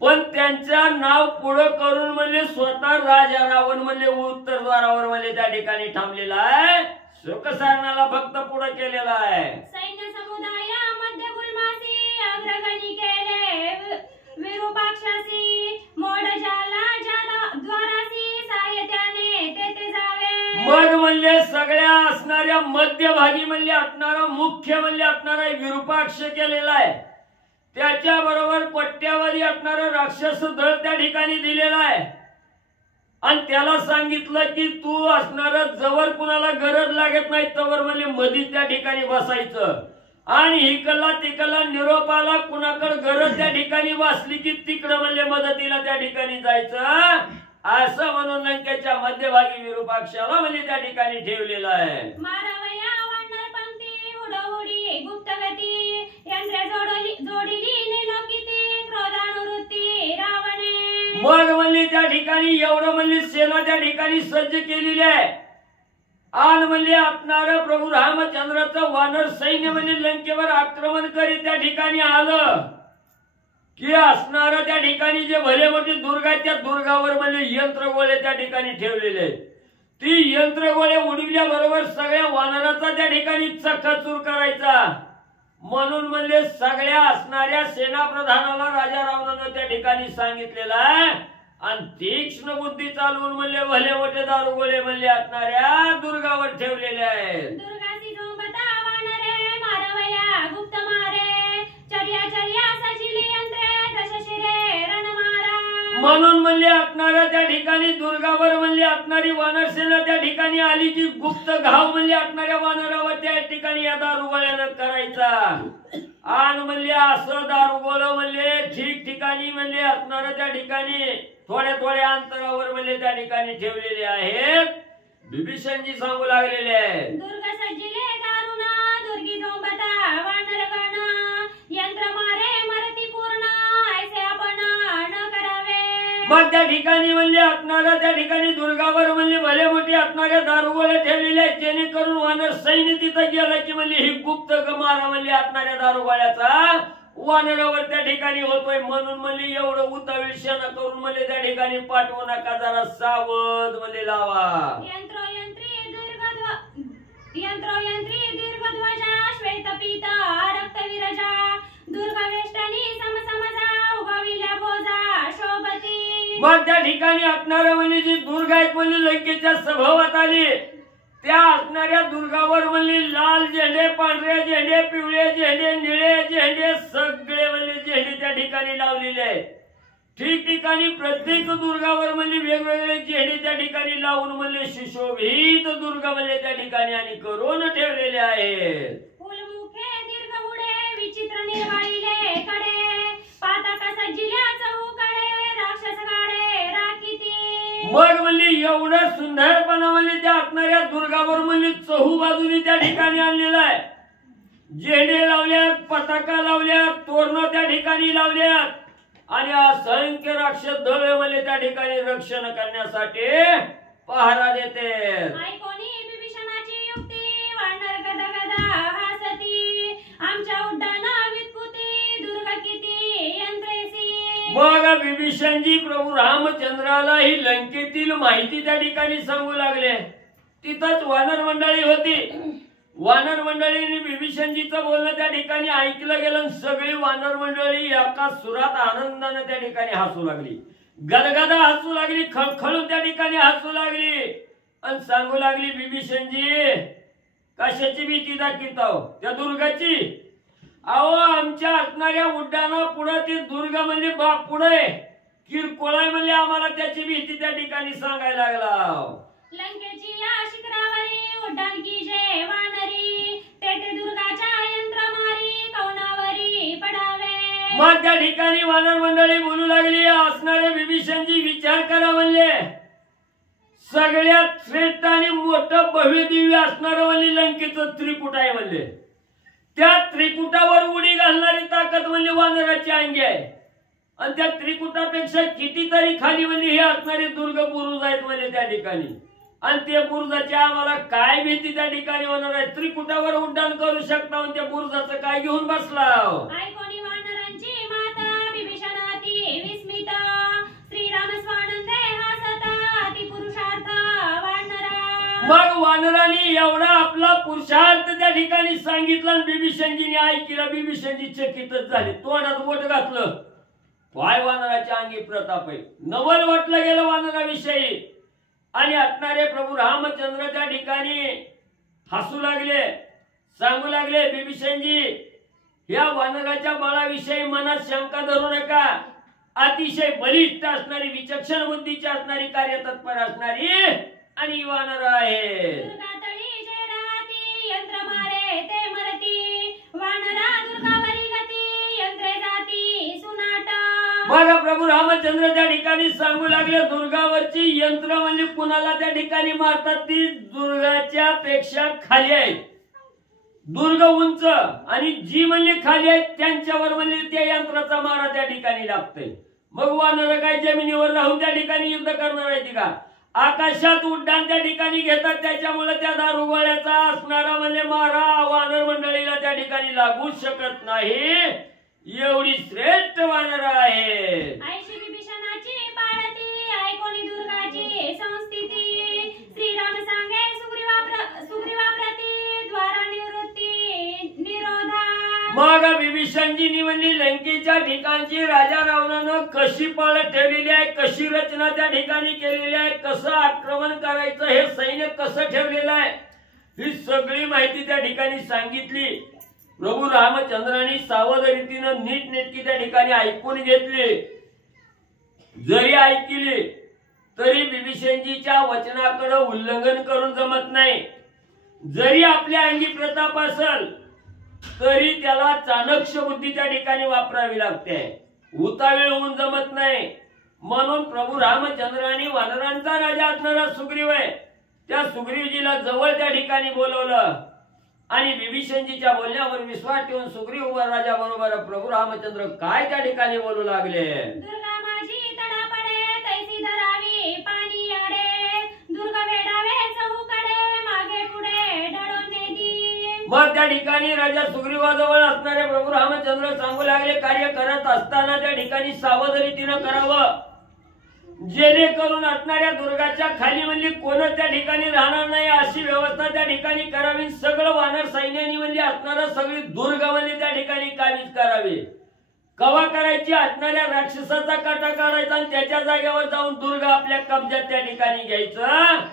पण त्यांच्या नाव पुढं करून म्हणजे स्वतः राजा रावण म्हणजे उत्तर द्वारावर म्हणजे त्या ठिकाणी थांबलेला आहे, शोकसारणाला फक्त पुढे केलेला आहे. सैन्य समुदाय मध्य गुलमासी अग्रगणी केले विरूपाक्षासी मोड जाला ज्या द्वारासी साहित्याने तेथे जावे. मग म्हणजे सगळ्या असणाऱ्या मध्यभागी म्हणजे असणारा मुख्य म्हणजे असणारा विरूपाक्ष केलेला आहे, त्याच्या बरोबर पट्ट्यावरी असणारा राक्षस दळ त्या ठिकाणी दिलेला आहे. आणि त्याला सांगितलं की तू असणार जवळ कुणाला गरज लागत नाही तवर म्हणजे मधी त्या ठिकाणी बसायचं आणि हिकला तिकला निरोप आला कुणाकडे गरज त्या ठिकाणी बसली की तिकडं म्हणजे मदतीला त्या ठिकाणी जायचं असं म्हणून लंकेच्या मध्यभागी विरूपाक्षाला म्हणजे त्या ठिकाणी ठेवलेलं आहे. मारावया वानर पंक्ती उडोउडी गुप्तगती यंत्रे जोडिली नेनो किती क्रोधानुवृत्ती रावणे. मग म्हणजे त्या ठिकाणी एवढं म्हणजे सेना त्या ठिकाणी सज्ज केलेली आहे आणि म्हणजे असणार प्रभू रामचंद्राचं वानर सैन्य म्हणजे लंकेवर आक्रमण करीत त्या ठिकाणी आलं की असणार त्या ठिकाणी जे भले मोठी दुर्ग आहे त्या दुर्गावर म्हणजे यंत्रगोळे त्या ठिकाणी ठेवलेले आहेत. ती यंत्रगोळे उडविल्याबरोबर सगळ्या वानराचा त्या ठिकाणी चक्काचूर करायचा म्हणून म्हणजे सगळ्या असणाऱ्या सेनाप्रधानाला राजा रावणानं त्या ठिकाणी सांगितलेलं आहे आणि तीक्ष्ण बुद्धी चालवून म्हणजे भले मोठे दारुगोळे म्हणजे असणाऱ्या दुर्गावर ठेवलेले आहेत. दुर्गासी झोंबता वानरे मारवया गुप्त मारे चर्या चर्या सचिली यंत्रे दशशिरे रणमारा. म्हणून म्हणजे असणाऱ्या त्या ठिकाणी दुर्गावर म्हणजे असणारी वानर सेना त्या ठिकाणी आली की गुप्त घाव म्हणजे असणाऱ्या वानरावर त्या ठिकाणी या दारुगोळ्यानं करायचा आणि म्हणजे असं दारुगोळं म्हणजे ठिकठिकाणी म्हणजे असणाऱ्या त्या ठिकाणी थोड्या थोड्या अंतरावर म्हणजे त्या ठिकाणी ठेवलेले आहेत. बिभीषणजी सांगू लागलेले आहेत. दुर्ग सज्जिले दारुणा दुर्गी झोंबता वानर गण यंत्र मारे मरती पूर्ण ऐसे आपण न करावे. मग त्या ठिकाणी म्हणजे असणाऱ्या त्या ठिकाणी दुर्गावर म्हणजे भले मोठी असणाऱ्या दारुगोळे ठेवलेले आहेत जेणेकरून वानर सैन्य तिथं गेलं की म्हणजे ही गुप्त मारा म्हणजे असणाऱ्या दारुगोळ्याचा वानरावर त्या ठिकाणी होतोय म्हणून म्हणजे एवढं उतावीळ शेना करून म्हणजे त्या ठिकाणी पाठवू नका जरा सावध म्हणजे लावा. यंत्रोयंत्री दीर्घध्वजा श्वेतपीत रक्तविरजा दुर्गवेष्टनी समसमजा उगविल्या भोजा शोभती. मग त्या ठिकाणी असणाऱ्या म्हणजे जी दुर्ग आहेत म्हणजे लंकेच्या सभोवत आली त्या असणाऱ्या दुर्गावर म्हणजे लाल झेंडे पांढरे झेंडे पिवळे झेंडे निळे झेंडे सगळे म्हणजे झेंडे त्या ठिकाणी लावलेले आहेत. ठिकठिकाणी प्रत्येक दुर्गावर म्हणजे वेगवेगळे झेंडे त्या ठिकाणी लावून म्हणजे सुशोभित दुर्ग म्हणजे त्या ठिकाणी आणि करून ठेवलेले आहेत. फुलमुखे दीर्घ उडे विचित्र निर्वाळीले कडे पाताका सज्जिल्या चौकडे राक्षस गाडे राखीती. मग म्हणजे एवढं सुंदरपणा म्हणजे त्या असणाऱ्या दुर्गावर म्हणजे चहू बाजूनी त्या ठिकाणी आणलेला आहे. झेंडे लावल्यात पताका लावल्यात तोरण त्या ठिकाणी लावल्यात आणि असंख्य राक्षस दळ म्हणजे त्या ठिकाणी रक्षण करण्यासाठी पहारा देते. ऐकोनी बिभीषणाची युक्ती वानर गदगदा हासती आमच्या उड्डाणा वित्पुती दुर्ग किती यंत्रेसी. मग बिभीषणजी प्रभू रामचंद्राला ही लंकेतील माहिती त्या ठिकाणी सांगू लागले. तिथंच वानर मंडळी होती. वानर मंडळीने बिभीषणजीचं बोलणं त्या ठिकाणी ऐकलं गेलं. सगळी वानर मंडळी एका सुरात आनंदाने त्या ठिकाणी हसू लागली, गदगदा हसू लागली, खळखळून त्या ठिकाणी हसू लागली आणि सांगू लागली बिभीषणजी कशाची भीती दाखवतो त्या दुर्गाची. अहो आमच्या असणाऱ्या उड्डाणा पुढे ते दुर्ग म्हणजे पुढे किरकोळाय म्हणजे आम्हाला त्याची भीती त्या ठिकाणी सांगायला लागला. लंकेची या शिखरावरी उड्डाण की जे वानरी तेथे दुर्गाच्या यंत्र मारी कौनावरी पडावे. मग त्या ठिकाणी वानर मंडळी बोलू लागली असणारे बिभीषणजी विचार करा म्हणले सगळ्यात श्रेष्ठ आणि मोठं भव्य दिव्य असणारं म्हणजे लंकेचं त्रिकुट आहे म्हणले. त्या त्रिकुटावर उडी घालणारी ताकद म्हणजे वानराची अंगी आहे आणि त्या त्रिकुटापेक्षा कितीतरी खाली म्हणजे हे असणारे दुर्ग बुरुज आहेत म्हणजे त्या ठिकाणी आणि ते बुरुजाची आम्हाला काय भीती त्या ठिकाणी होणार आहे. त्रिकुटावर उड्डाण करू शकता आणि त्या बुरुजाचं काय घेऊन बसला. ऐकोनी वानरांची माता बिभीषणाती विस्मित श्रीराम स्वानंदे हसता अति पुरुषार्थ वानरा. मग वानरांनी एवढा आपला पुरुषार्थ त्या ठिकाणी सांगितला आणि बिभीषणजीने ऐकलं. बिभीषणजी चकितच झाले, तोंडात बोट घातलं. काय वानराच्या अंगी प्रताप आहे. नवल वाटलं गेलं वानराविषयी आणि असणारे प्रभू रामचंद्र त्या ठिकाणी हसू लागले, सांगू लागले बिभीषणजी या वानराच्या बळाविषयी मनात शंका धरू नका अतिशय बलिष्ठ असणारी, विचक्षण बुद्धीची असणारी, कार्यतत्पर असणारी आणि वानर आहे. दुर्गातळी जे राहती यंत्र मारे ते मरती, वानरा दुर्गावरी गती यंत्रे जाती सुनाट. बघा प्रभू रामचंद्र त्या ठिकाणी सांगू लागले, दुर्गावरची यंत्र म्हणजे कुणाला त्या ठिकाणी मारतात ती दुर्गाच्या पेक्षा खाली आहे. दुर्ग उंच आणि जी म्हणजे खाली आहेत त्यांच्यावर म्हणजे त्या यंत्राचा मारा त्या ठिकाणी लागतोय. मग वानर काय जमिनीवर राहून त्या ठिकाणी युद्ध करणार आहे का? आकाशात उड्डाण त्या ठिकाणी घेतात. त्याच्यामुळे त्या दारुगोळ्याचा असणारा म्हणजे मारा वानर मंडळीला त्या ठिकाणी लागू शकत नाही. एवढी श्रेष्ठ वानर आहे. ऐशी विभीषणाची पाळती ऐकोनी दुर्गाची संस्थिती, श्रीराम सांगे सुग्रीवाप्रती द्वारा निवृत्ती निरोधा. मग विभीषणजी निवडली लंकेच्या ठिकाणची राजा रावणानं कशी पाळत ठेवलेली आहे, कशी रचना त्या ठिकाणी केलेली आहे, कसं आक्रमण करायचं, हे सैन्य कसं ठेवलेलं आहे, ही सगळी माहिती त्या ठिकाणी सांगितली. प्रभू रामचंद्रांनी सावध रीतीनं नीटनेटकी त्या ठिकाणी ऐकून घेतली. जरी ऐकली तरी विभीषणजीच्या वचनाकडे उल्लंघन करून जमत नाही. जरी आपल्या अंगी प्रताप असेल तरी त्याला चाणक्य बुद्धी त्या ठिकाणी वापरावी लागते. उतावीळ होऊन जमत नाही. म्हणून प्रभू रामचंद्रांनी वानरांचा राजा असणारा सुग्रीव आहे, त्या सुग्रीवजीला जवळ त्या ठिकाणी बोलवलं आणि विभीषणजीच्या बोलण्यावर विश्वास ठेवून सुग्रीव राजा बरोबर प्रभू रामचंद्र काय त्या ठिकाणी बोलू लागले. दुर्गा माझी तडा पडे तैसी धरावी पाणी आडे, दुर्ग वेडावे चहूकडे मागे पुढे ढळून नेदी. मग त्या ठिकाणी राजा सुग्रीवाजवळ असणारे प्रभू रामचंद्र सांगू लागले, कार्य करत असताना त्या ठिकाणी सावध रीतीनं करावं, जेणेकरून असणाऱ्या दुर्गाच्या खाली म्हणजे कोण त्या ठिकाणी राहणार नाही अशी व्यवस्था त्या ठिकाणी करावी. सगळं वानर सैन्यानी म्हणजे असणारं सगळी दुर्ग म्हणजे त्या ठिकाणी काबीज करावी. कवा करायची, असणाऱ्या राक्षसाचा काटा काढायचा आणि त्याच्या जागेवर जाऊन दुर्ग आपल्या कब्जात त्या ठिकाणी घ्यायचं,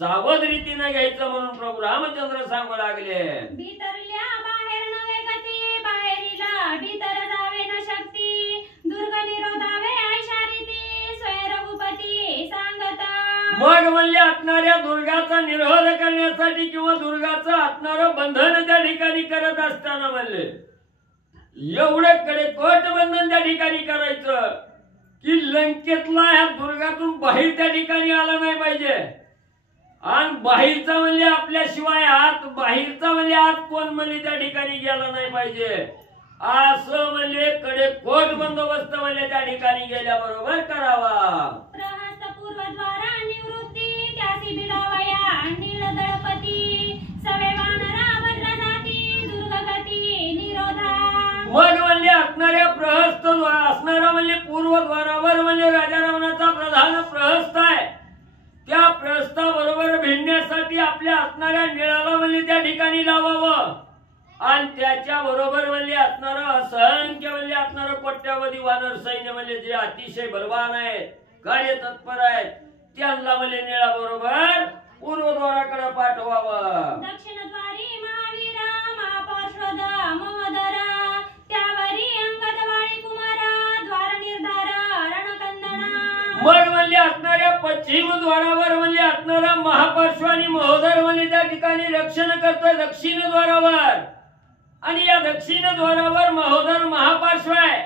सावध रीतीनं घ्यायचं म्हणून प्रभू रामचंद्र सांगू लागले. भीतरल्या बाहेर नवे गती, बाहेरीला भीतर जावे न शक्ती, दुर्ग निरोधावे ऐशारीती स्वयं रघुपती सांगता. मग म्हणले असणाऱ्या दुर्गाचा निरोध करण्यासाठी किंवा दुर्गाचं असणारं बंधन त्या ठिकाणी करत असताना म्हणले एवढं कडेकोट बंधन त्या ठिकाणी करायचं की लंकेतला ह्या दुर्गातून बाहेर त्या ठिकाणी आला नाही पाहिजे. आणि बाहेरचा म्हणजे आपल्याशिवाय आत, बाहेरचा म्हणजे आत कोण म्हणजे त्या ठिकाणी गेला नाही पाहिजे. असं म्हणजे कडेकोट बंदोबस्त म्हणजे त्या ठिकाणी गेल्याबरोबर करावा. प्रहस्त पूर्वद्वारा निवृत्ती त्यासी बिडावया नीळ दळपती, सवे वानरा भद्र जाती दुर्गगती निरोधा. मग म्हणजे असणाऱ्या प्रहस्त असणारा म्हणजे पूर्वद्वारावर म्हणजे राजा रावणाचा प्रधान प्रहस्त आहे. त्या प्रहस्ताबरोबर भिडण्यासाठी आपल्या असणाऱ्या निळाला म्हणजे त्या ठिकाणी लावावं आणि त्याच्या बरोबर म्हणजे असणारं असंख्य म्हणजे असणारं कोट्यावधी वानर सैन्य म्हणजे जे अतिशय बलवान आहेत, कार्यतत्पर आहेत, त्यांना म्हणजे निळा बरोबर पूर्वद्वाराकडे पाठवावं. दक्षिणद्वारी महावीरा महापार्श्वद महोदरा, त्यावरी अंगद वाळी कुमारा द्वार निर्धार रणकंदना. मग म्हणजे असणाऱ्या पश्चिम द्वारावर म्हणजे असणारा महापार्श्व आणि महोदर म्हणजे त्या ठिकाणी रक्षण करतोय दक्षिण द्वारावर. आणि या दक्षिण द्वारावर महोदर महापार्श्व आहे,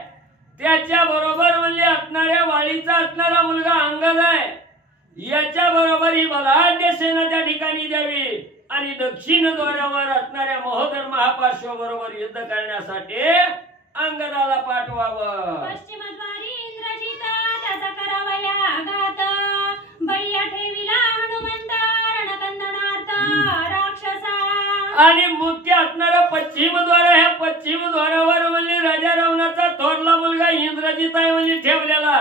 त्याच्या बरोबर म्हणजे असणाऱ्या वाळीचा असणारा मुलगा अंगद आहे. याच्या बरोबर ही बलाढ्य सेना त्या ठिकाणी द्यावी आणि दक्षिण द्वारावर असणाऱ्या महोदर महापार्श्व बरोबर युद्ध करण्यासाठी अंगदाला पाठवावं. पश्चिमद्वारी इंद्रजित त्याचा करावया घात, बळीया ठेविला हनुमंत रणकंदनार्थ राक्षसा. आणि मुख्य असणारा पश्चिम द्वार, ह्या पश्चिम द्वारावर म्हणजे राजा रावणाचा थोरला मुलगा इंद्रजित आहे म्हणजे ठेवलेला.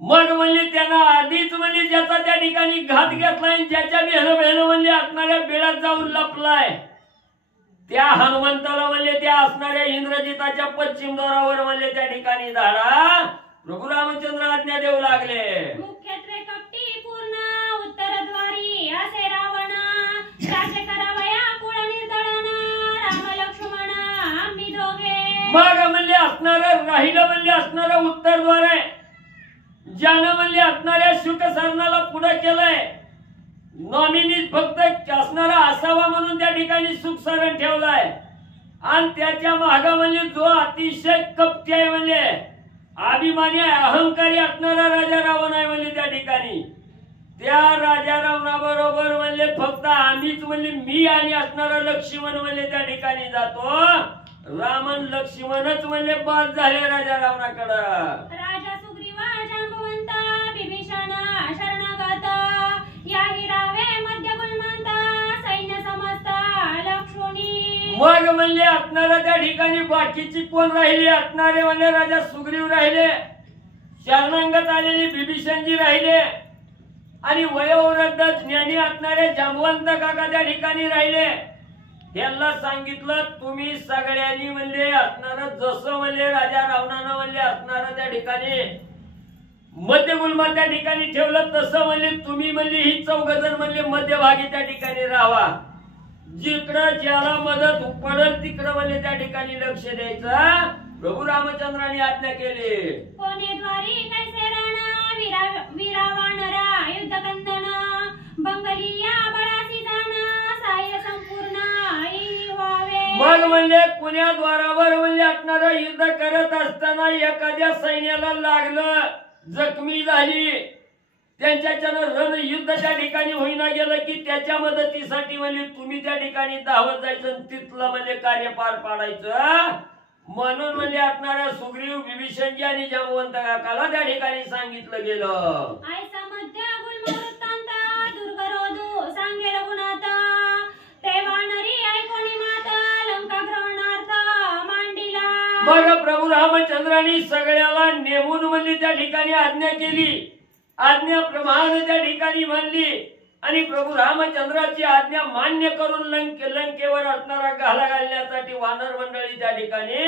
मग म्हणजे त्यांना आधीच म्हणजे ज्याचा त्या ठिकाणी घात घेतलाय, ज्याच्या बहिण म्हणजे असणाऱ्या बिळात जाऊन लपलाय, त्या हनुमंताला म्हणजे त्या असणाऱ्या इंद्रजिताच्या पश्चिम द्वारावर म्हणजे त्या ठिकाणी धाडा प्रभू रामचंद्र आज्ञा देऊ लागले. मुख्यत्वे कपटी पूर्ण उत्तरद्वारी असे रावण, राज्य करावया कुळ निर्दळन राम लक्ष्मण आम्ही दोघे. मग म्हणजे असणारं राहिलं म्हणले असणारं उत्तरद्वार आहे, ज्यानं म्हणले असणाऱ्या शुकसरणाला पुढे केलंय, नॉमिनी फक्त असणारा असावा म्हणून त्या ठिकाणी सुखसरण ठेवलाय, आणि त्याच्या माग म्हणजे जो अतिशय कपटी आहे म्हणजे अभिमानी आहे, अहंकारी असणारा राजा रावण आहे म्हणजे त्या ठिकाणी त्या राजा रावणाबरोबर म्हणले फक्त आम्हीच म्हणजे मी आणि असणारा लक्ष्मण म्हणजे त्या ठिकाणी जातो. रामन लक्ष्मणच म्हणजे बाद झाले राजा रावणाकडं. राजा सुग्रीव जांबवंत बिभीषण शरणागत याही रावे मध्य गुणवंत सैन्य समस्त लक्ष्मणी. मग म्हणले असणारा त्या ठिकाणी बाकीची कोण राहिली असणारे म्हणजे राजा सुग्रीव राहिले, शरणागत आलेली बिभीषणजी राहिले, आणि वयोवृद्ध ज्ञानी असणारे जांबवंत काका त्या ठिकाणी राहिले. त्यांना सांगितलं तुम्ही सगळ्यांनी म्हणजे असणार जसं म्हणजे राजा रावणानं म्हणजे असणार त्या ठिकाणी मध्य गुलमन त्या ठिकाणी ठेवलं तसं म्हणजे तुम्ही म्हणजे ही चौघजण म्हणजे मध्यभागी त्या ठिकाणी राहा. जिकडं ज्याला मदत पडेल तिकडं म्हणजे त्या ठिकाणी लक्ष द्यायचं प्रभू रामचंद्रांनी आज्ञा केली. कोणेद्वारी कैसे रण वीरा वानरा युद्ध कंदन बंगलिया बळासी जाना साह्य संपूर्ण व्हावे. मग म्हणजे कुण्या द्वारावर म्हणजे असणारा युद्ध करत असताना एखाद्या सैन्याला लागलं, जखमी झाली, त्यांच्याच्यानं रण युद्ध त्या ठिकाणी होईना गेलं की त्याच्या मदतीसाठी म्हणजे तुम्ही त्या ठिकाणी धावत जायचं, तिथलं म्हणजे कार्य पार पाडायचं. म्हणून म्हणजे असणाऱ्या सुग्रीव विभीषणजी आणि जांबवंत काकाला त्या ठिकाणी सांगितलं गेलं. ऐसा मध्य गुल्म वृत्तांत दुर्गरोधू सांगे रघुनाथ ते वानरी ऐकोनी माता लंका ग्रहणार्थ मांडिला. मग प्रभू रामचंद्रांनी सगळ्याला नेमून म्हणजे त्या ठिकाणी आज्ञा केली, आज्ञाप्रमाणे त्या ठिकाणी मानली, आणि प्रभू रामचंद्राची आज्ञा मान्य करून लंकेवर असणारा घाला घालण्यासाठी वानर मंडळी त्या ठिकाणी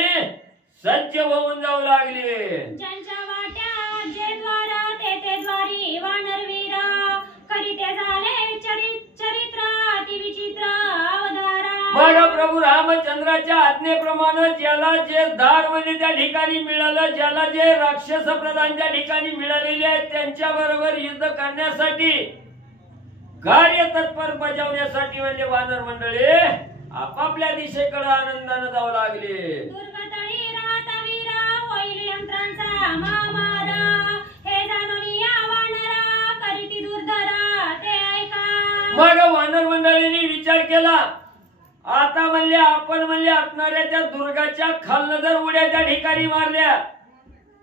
सज्ज होऊन जाऊ लागले. ज्यांच्या वाट्या जे द्वार ते द्वारी वानरवीर करीते झाले चरित्र अति विचित्र अवधारा. मग प्रभू रामचंद्राच्या आज्ञेप्रमाणे ज्याला जे दार म्हणजे त्या ठिकाणी मिळालं, ज्याला जे राक्षस प्रधान त्या ठिकाणी मिळालेले आहेत त्यांच्या बरोबर युद्ध करण्यासाठी कार्य तत्पर बजावण्यासाठी म्हणजे वानर मंडळी आपापल्या दिशेकडे आनंदाने जाऊ लागले. दुर्गतळी राहता वीरा होईल यंत्रांचा महामार हे जाणून या वानरा करीती दुर्धर ते ऐका. मग वानर मंडळींनी विचार केला, आता म्हणले आपण म्हणले असणाऱ्या त्या दुर्गाच्या खालनं जर उड्या त्या ठिकाणी मारल्या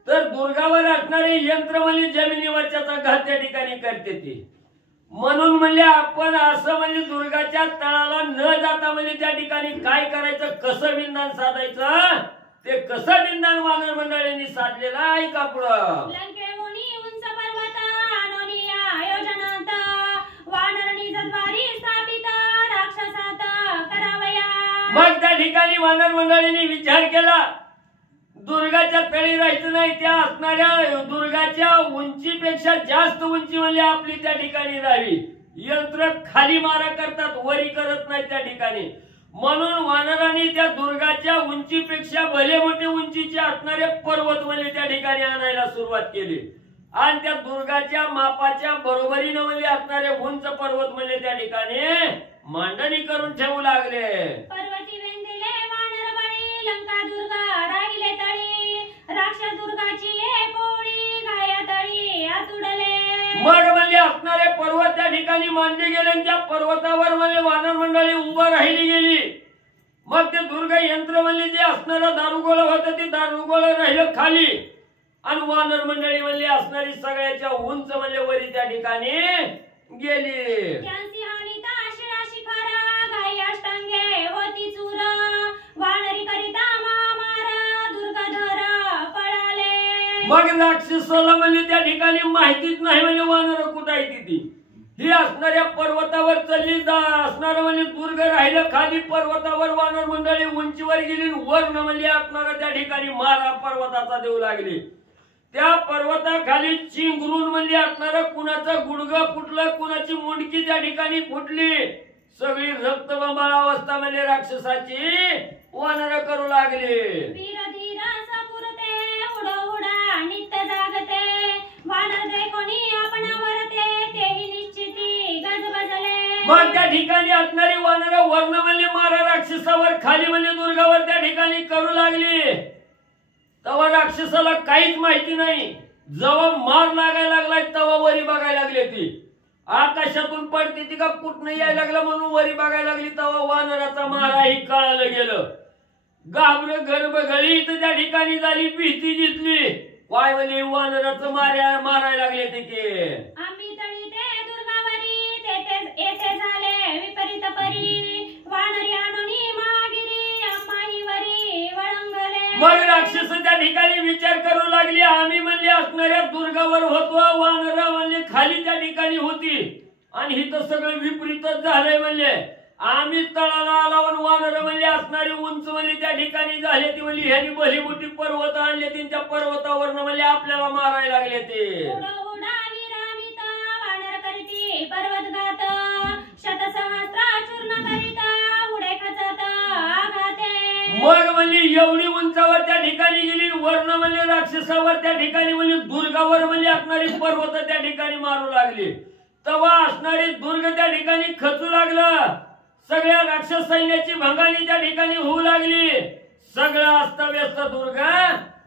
तर दुर्गावर असणारे यंत्र म्हणजे जमिनीवरच्या घात त्या ठिकाणी करते ती. म्हणून म्हणजे आपण असं म्हणजे दुर्गाच्या तळाला न जाता म्हणजे त्या ठिकाणी काय करायचं, कसं विंदान साधायचं, ते कसं विंदान वानर मंडळींनी साधलेलं आहे का पुढं. लंकेहूनी उंच पर्वत आणोनी या योजनांत वानरणी जद्वारी स्थापित राक्षसात करावया. मग त्या ठिकाणी वानर मंडळींनी विचार केला, दुर्गाच्या तळी राहायचं नाही, त्या असणाऱ्या दुर्गाच्या उंचीपेक्षा जास्त उंची म्हणजे आपली त्या ठिकाणी राहावी. यंत्र खाली मारा करतात, वरी करत नाही त्या ठिकाणी. म्हणून वानरांनी त्या दुर्गाच्या उंचीपेक्षा भले मोठे उंचीचे असणारे पर्वत म्हणजे त्या ठिकाणी आणायला सुरुवात केली, आणि त्या दुर्गाच्या मापाच्या बरोबरीने म्हणजे असणारे उंच पर्वत म्हणजे त्या ठिकाणी मांडणी करून ठेवू लागले. पर्वती वेंदिले वानर बळी लंका दुर्गा राहिले तळी राक्षस दुर्गाची हे पोळी घाया तळी आतुडले. मग म्हणजे असणारे पर्वत त्या ठिकाणी मांडले गेले, आणि त्या पर्वतावर म्हणजे वानर मंडळी उभं राहिली गेली. मग ते दुर्गा यंत्र म्हणजे जे असणारं दारुगोळ होतं ते दारुगोळ राहिलं खाली, आणि वानर मंडळी म्हणजे असणारी सगळ्याच्या उंच म्हणजे वरी त्या ठिकाणी गेली. त्यांची हानिता शिळा शिखर घाई अष्टांगे होती चूर वानरी करिता महामार दुर्गाधर पळाले. मग राक्षसाला म्हणजे त्या ठिकाणी माहितीच नाही म्हणजे वानर कुठं आहे ती. ही असणाऱ्या पर्वतावर चालली असणार म्हणजे दुर्ग राहिलं खाली, पर्वतावर वानर मंडळी उंचीवर गेली, वर्ण म्हणजे असणार त्या ठिकाणी मारा पर्वताचा देऊ लागले. त्या पर्वताखाली चिंगरून म्हणजे असणार कुणाचं गुडघं फुटलं, कुणाची मुंडकी त्या ठिकाणी फुटली, सगळी रक्तबंबाळ अवस्था म्हणजे राक्षसाची वानर करू लागली. वीर धीर सपुरते नित्य जागते वानर देखोनी आपणावर तेही निश्चिती गजबजले मग त्या ठिकाणी असणारी वानर वर्ण म्हणजे मारा राक्षसावर खाली म्हणजे दुर्गावर त्या ठिकाणी करू लागली तेव्हा राक्षसाला काहीच माहिती नाही जेव्हा मार लागायला लागलाय तेव्हा वरी बघायला लागली ती आकाशातून पडते ती का कुठनं यायला लागलं म्हणून वरी बघायला लागली तेव्हा वानराचा माराही कळालं गेलं घाबर गर्भगळी तर त्या ठिकाणी झाली भीती जितली काय म्हणजे वानराचं मारायला लागले ते की आम्ही तळी ते दुर्गावरी येथे झाले विपरीत परी वानरी आणूनी महागिरी अंबाही वरी वळंगले मग राक्षस त्या ठिकाणी विचार करू लागली आम्ही म्हणजे असणाऱ्या दुर्गावर होतो वानर म्हणजे खाली त्या ठिकाणी होती आणि ही तर सगळं विपरीतच झालंय म्हणजे आम्ही तळाला आलावर वानर म्हणजे असणारी उंच म्हणजे त्या ठिकाणी झाले ती म्हणजे ह्यांनी भली मोठी पर्वत आणले त्या पर्वतावरनं म्हणजे आपल्याला मारायला लागले ते वानर करीती पर्वतघात शतसहस्र चूर्ण करीता उडे खचत आघाते मग म्हणजे एवढी उंचावर त्या ठिकाणी गेली वर्ण म्हणजे राक्षसावर त्या ठिकाणी म्हणजे दुर्गावर म्हणजे असणारी पर्वत त्या ठिकाणी मारू लागली तेव्हा असणारी दुर्ग त्या ठिकाणी खचू लागलं सगळ्या राक्षस सैन्याची भंगाणी त्या ठिकाणी होऊ लागली सगळं अस्तव्यस्त दुर्ग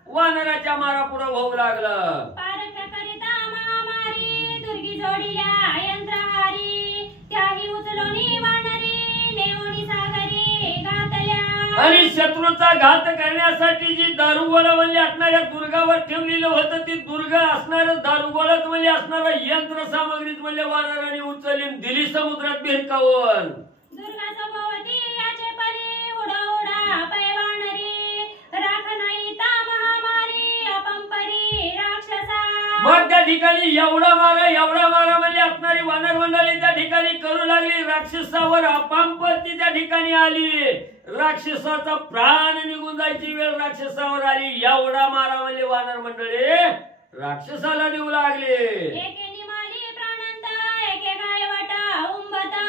वानराच्या मारापुढे होऊ लागलं पारख्याकरिता महामारी दुर्गी जोडिल्या यंत्रहारी त्याही उचलोनी वानरी नेवणी सागरी घातल्या आणि शत्रूचा घात करण्यासाठी जी दारुगोळा म्हणजे असणाऱ्या दुर्गावर ठेवलेलं होतं ती दुर्ग असणारं दारुगोळाच म्हणजे असणारं यंत्र सामग्रीच म्हणजे वानराने उचलली दिली समुद्रात भिरकावून दुर्गा सभोवती याचे परी उडा उडा पैवानरी राख नाही ता महामारी अपंपरी राक्षसा मग त्या ठिकाणी एवढा मारा म्हणजे असणारी वानर मंडळी त्या ठिकाणी करू लागली राक्षसावर अपांपत्ती त्या ठिकाणी आली राक्षसाचा प्राण निघून जायची वेळ राक्षसावर आली एवढा मारा म्हणजे वानर मंडळी राक्षसाला देऊ लागले एके निमाली प्राणांत एके गायवटा उंबता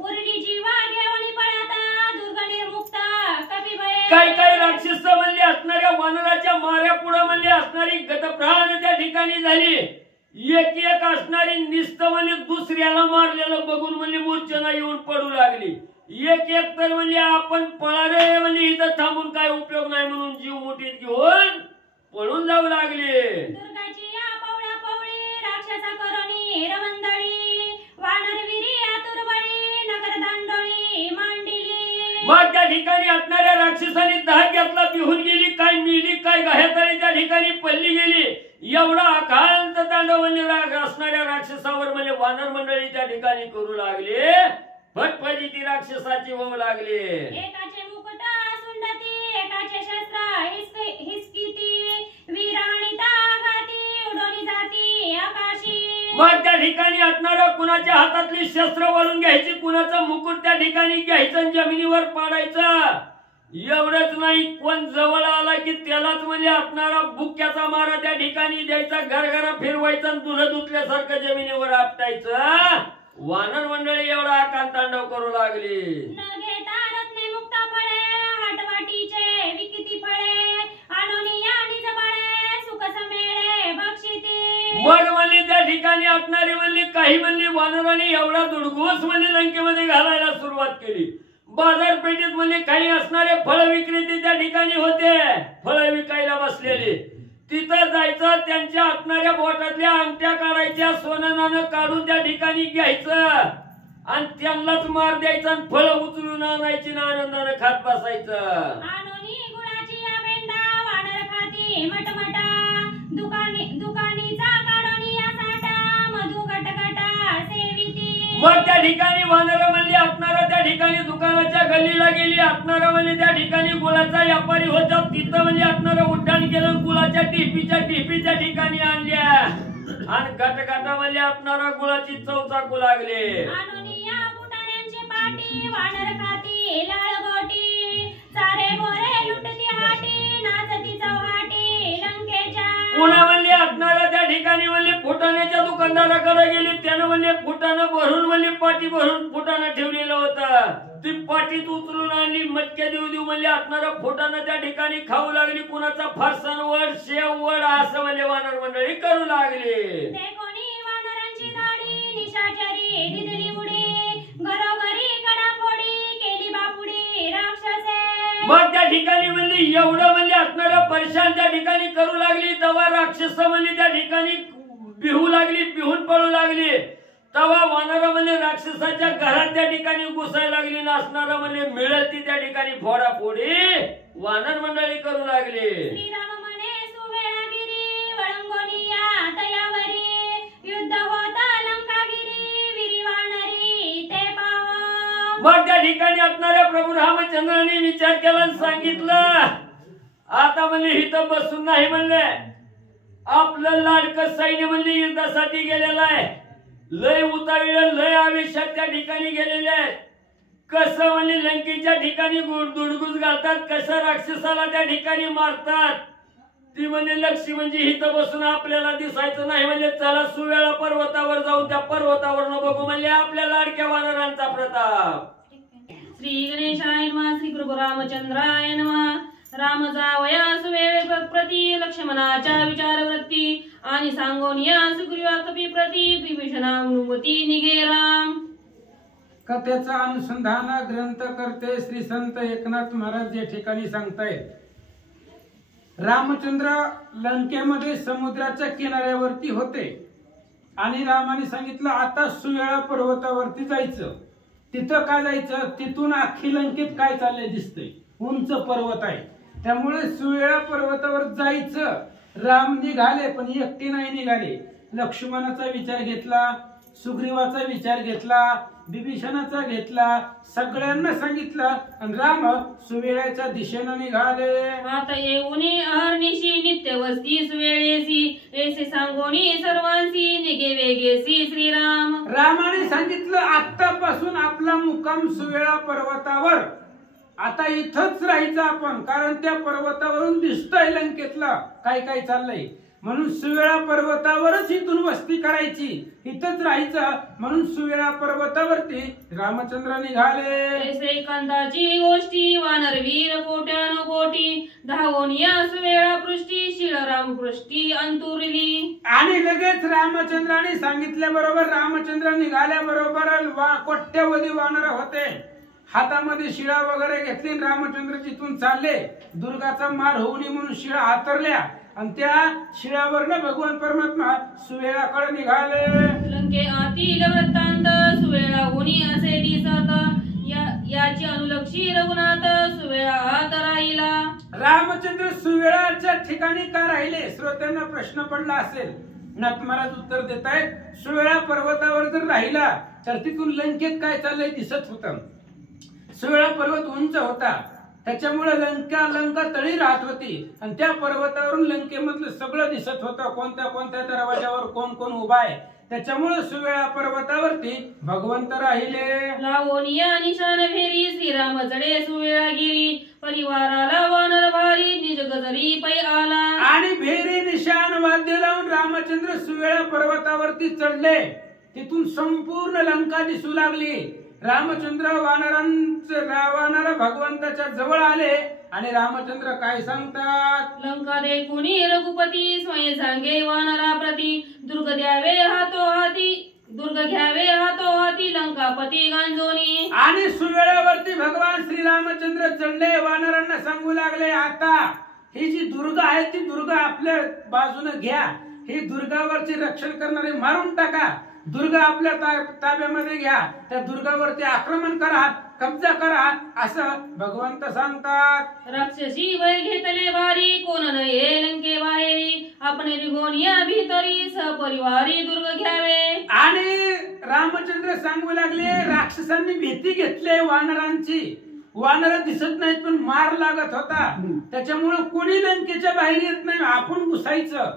उरली जीवा घेऊन पळता दुर्ग निर्मुक्त कपिभये काही राक्षस म्हणजे असणाऱ्या वानराच्या माऱ्यापुढे म्हणजे असणारी गतप्राण त्या ठिकाणी झाली एक असणारी निस्त म्हणजे दुसऱ्याला मारलेलं बघून म्हणजे मूर्छना येऊन पडू लागली एक तर म्हणजे आपण पळाले म्हणजे इथं थांबून काय उपयोग नाही म्हणून जीव मुठीत घेऊन पळून जाऊ लागले दुर्गाची या पवळा पवळी राक्षसा करोनी रवंदळी वानरवीरी आतुरबळी नगर दांडोळी मांडिली मग त्या ठिकाणी असणाऱ्या राक्षसाने धाक घेतला पिहून गेली काय मिली काय गायताळी त्या ठिकाणी पडली गेली एवढा अकांत तांडव म्हणजे असणाऱ्या राक्षसावर म्हणजे वानर मंडळी त्या ठिकाणी करू लागले फटफटी ती राक्षसाची होऊ लागली एकाचे मुकुट सुंदती एकाचे शस्त्र हिसकीती वीराणिता घाती उडोनी जाती आकाशी मग त्या ठिकाणी असणारा कुणाच्या हातातली शस्त्र वळून घ्यायची कुणाचं मुकुट त्या ठिकाणी घ्यायचं जमिनीवर पाडायचं एवढंच नाही कोण जवळ आला की त्यालाच म्हणजे असणारा बुक्क्याचा मारा त्या ठिकाणी द्यायचा घरघरा फिरवायचा धुणं धुतल्यासारखं जमिनीवर आपटायचं वानर मंडळी एवढा आकांतांडव करू लागली न घेता रत्ने मुक्त फळे हटवाटीचे विकिती फळे आणोनी आणि जबळे सुख समेळे बक्षिती मग म्हणजे त्या ठिकाणी असणारे म्हणजे काही म्हणजे वानरांनी एवढा दुर्घोष म्हणजे लंकेमध्ये घालायला सुरुवात केली बाजारपेठेत म्हणजे काही असणारे फळ विक्रेते त्या ठिकाणी होते फळ विकायला बसलेले तिथं जायचं त्यांच्या असणाऱ्या बोटातल्या अंगठ्या काढायच्या सोनं नाणं काढून त्या ठिकाणी घ्यायचं आणि त्यांनाच मार द्यायचा आणि फळ उचलून आणायची ना आनंदानं खात बसायचं आणोनी गुळाची या पेंडा वानर खाती मटमटा दुकानीचा काढोनी या साठा मधु गटगटा सेविती मग त्या ठिकाणी वानर म्हणजे असणारा त्या ठिकाणी दुकानाच्या गल्लीला गेली असणारा म्हणजे त्या ठिकाणी गुळाचा व्यापारी होता तिथं म्हणजे असणारं उड्डाण केलं गुळाच्या टिपी त्या ठिकाणी आणल्या आणि गटगटा म्हणजे असणारा गुळाची चव चाकू लागले आणोनी या फुटाण्यांची पाटी वानर खाती लाल गोटी सारे बोरे लुटती हाटी नाचती चौहाटी लंकेच्या पुन्हा म्हणजे असणारा त्या ठिकाणी म्हणजे फुटाण्याच्या दुकानदाराकडे गेली. त्यानं म्हणजे फुटाणं भरून म्हणजे पाटी भरून फुटाणं ठेवलेलं होतं. ती पाटीत उचलून आणली. मटक्या देऊ देऊ म्हणजे असणारं फुटाणं त्या ठिकाणी खाऊ लागली. कुणाचा फरसाण वड शेव वड असं म्हणजे वानर मंडळी करू लागली. ते कोणी वानरांची दाढी निशाचरी दिदली उडी घरोघरी कडाफोडी केली बापुडी राक्षसे. मग त्या ठिकाणी म्हणजे एवढं म्हणजे असणारं परेशान त्या ठिकाणी करू लागली. तेव्हा राक्षस म्हणजे त्या ठिकाणी बिहू लागली, बिहून पळू लागली. तेव्हा वानर म्हणजे राक्षसाच्या घरात त्या ठिकाणी घुसायला लागली. नसणारं म्हणजे मिळेल ती त्या ठिकाणी फोडाफोडी वानर मंडळी करू लागली. श्रीराम म्हणे सुवेळागिरी वळंगोनिया तयावरी युद्ध होता लंकागिरी विरी वानरी ते पाव. मग त्या ठिकाणी असणाऱ्या प्रभू रामचंद्रांनी विचार केला आणि सांगितलं आता म्हणजे इथं बसून नाही म्हणले. आपलं लाडकं सैन्य म्हणजे युद्धासाठी गेलेलं आहे. लय उतावीळ लय आवेशात त्या ठिकाणी गेलेले आहेत. कसं म्हणजे लंकेच्या ठिकाणी दुडगुज घालतात, कसं राक्षसाला त्या ठिकाणी मारतात. ती म्हणजे लक्ष्मी म्हणजे इथं बसून आपल्याला दिसायचं नाही. म्हणजे चला सुवेळा पर्वतावर जाऊन त्या पर्वतावर बघू म्हणजे आपल्या लाडक्या वानरांचा प्रताप. श्री गणेशाय नमः. श्री प्रभू रामचंद्राय नमः. राम जावया सुवेळे प्रति लक्ष्मणाच्या विचारवृत्ती आणि सांगोनिया सुग्रीवा कपी प्रति विभीषणानुमती निघे राम. कथेचा अनुसंधान ग्रंथकर्ते श्री संत एकनाथ महाराज या ठिकाणी सांगतायत. रामचंद्र लंकेमध्ये समुद्राच्या किनाऱ्यावरती होते आणि रामाने सांगितलं आता सुवेळा पर्वतावरती जायचं. तिथं का जायचं? तिथून अख्खी लंकेत काय चाललंय दिसतंय. उंच पर्वत आहे त्यामुळे सुवेळा पर्वतावर जायचं. राम निघाले पण एकटे नाही निघाले. लक्ष्मणाचा विचार घेतला, सुग्रीवाचा विचार घेतला, विभीषणाचा घेतला, सगळ्यांना सांगितलं आणि राम सुवेळ्याच्या दिशेनं निघाले. आता येऊनी अहर्निशी नित्यवस्ती सुवेळेसी ऐसे सांगोनी सर्वांसी निघे वेगेसी श्रीराम. रामाने सांगितलं आतापासून आपला मुक्काम सुवेळा पर्वतावर. आता इथंच राहायचं आपण कारण त्या पर्वतावरून दिसतंय लंकेतला काय काय चाललंय. म्हणून सुवेळा पर्वतावरच इथून वस्ती करायची, इथंच राहायचं. म्हणून सुवेळा पर्वतावरती रामचंद्र निघाले. ऐसे कंदाची गोष्टी वानरवीर कोट्यान कोटी धावोनिया सुवेळा पृष्टी शिळराम पृष्टी अंतुरली. आणि लगेच रामचंद्राने सांगितल्याबरोबर रामचंद्र निघाल्याबरोबर कोट्यवधी वानर होते. हातामध्ये शिळा वगैरे घेतली. रामचंद्र तिथून चालले. दुर्गाचा मार होऊ नये म्हणून शिळा हातरल्या आणि त्या शिळावरनं भगवान परमात्मा सुवेळाकडे निघाले. लंके आतील वृत्तांत सुवेळा होनी असे दिसत याची अनुलक्षी रघुनाथ सुवेळा आत राहिला. रामचंद्र सुवेळाच्या ठिकाणी का राहिले? श्रोत्यांना प्रश्न पडला असेल. नाथ महाराज उत्तर देत आहेत. सुवेळा पर्वतावर जर राहिला तर तिथून लंकेत काय चाललंय दिसत होतं. सुवेळा पर्वत उंच होता त्याच्यामुळे लंका तळी राहत होती आणि त्या पर्वतावरून लंकेमधलं सगळं दिसत होतं. कोणत्या कोणत्या दरवाजावर कोण कोण उभा आहे. त्याच्यामुळे सुवेळा पर्वतावरती भगवंत राहिले. लावोनिया निशान फेरी श्रीराम चढे सुवेळागिरी परिवाराला वानर भारी निज गजरी पै आला. आणि भेरी निशान वाद्य लावून रामचंद्र सुवेळा पर्वतावरती चढले. तिथून संपूर्ण लंका दिसू लागली. रामचंद्र वानर भगवंताच्या जवळ आले आणि रामचंद्र काय सांगतात? लंका देखुनी रघुपती स्वयं सांगे वानरा प्रती दुर्ग घ्यावे हातो हाती लंकापती गांजोनी. आणि सुवेळावरती भगवान श्रीरामचंद्र चढले. वानरांना सांगू लागले आता ही जी दुर्ग आहे ती दुर्ग आपल्या बाजूने घ्या. ही दुर्गावरचे रक्षण करणारे मारून टाका. दुर्ग आपल्या ताब्यामध्ये घ्या. त्या दुर्गावरती आक्रमण करा, कब्जा करा असं भगवंत सांगतात. राक्षसी वय घेतले भारी कोण नये लंके बाहेरी आपण निघोनिया भीतरी सपरिवारी दुर्ग घ्यावे. आणि रामचंद्र सांगू लागले राक्षसांनी भीती घेतली वानरांची. वानर दिसत नाहीत पण मार लागत होता. त्याच्यामुळे कोणी लंकेच्या बाहेर येत नाही. आपण घुसायचं,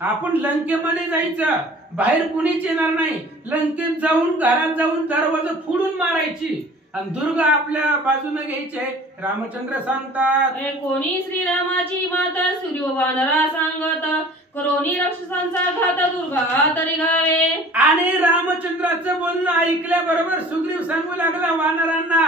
आपण लंकेमध्ये जायचं. बाहेर कुणीच येणार नाही. लंकेत जाऊन घरात जाऊन दरवाजा फोडून मारायची आणि दुर्ग आपल्या बाजूने घ्यायचे रामचंद्र सांगतात. कोणी श्रीरामाची माता सूर्य वानरा सांगत करोनी राक्षसांचा घात दुर्गा तरी गावे. आणि रामचंद्राचं बोलणं ऐकल्याबरोबर सुग्रीव सांगू लागला वानरांना,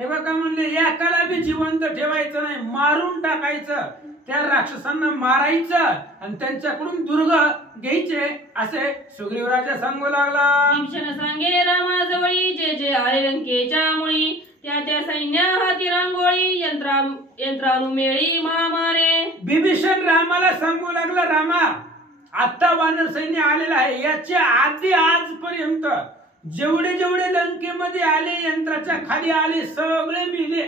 हे बघा म्हणले एकाला बी जिवंत ठेवायचं नाही, मारून टाकायचं, त्या राक्षसांना मारायचं आणि त्यांच्याकडून दुर्ग घ्यायचे असे सुग्रीव राजा सांगू लागला. भीषण सांगे रामाजवळी जे जे आले लंकेच्या मुळी, त्या त्या सैन्य हाती रांगोळी यंत्रानुमेळी महामारे. बिभीषण रामाला सांगू लागला, रामा आता वानर सैन्य आलेलं आहे, याच्या आधी आजपर्यंत जेवढे जेवढे लंकेमध्ये आले, यंत्राच्या खाली आले, सगळे मेले.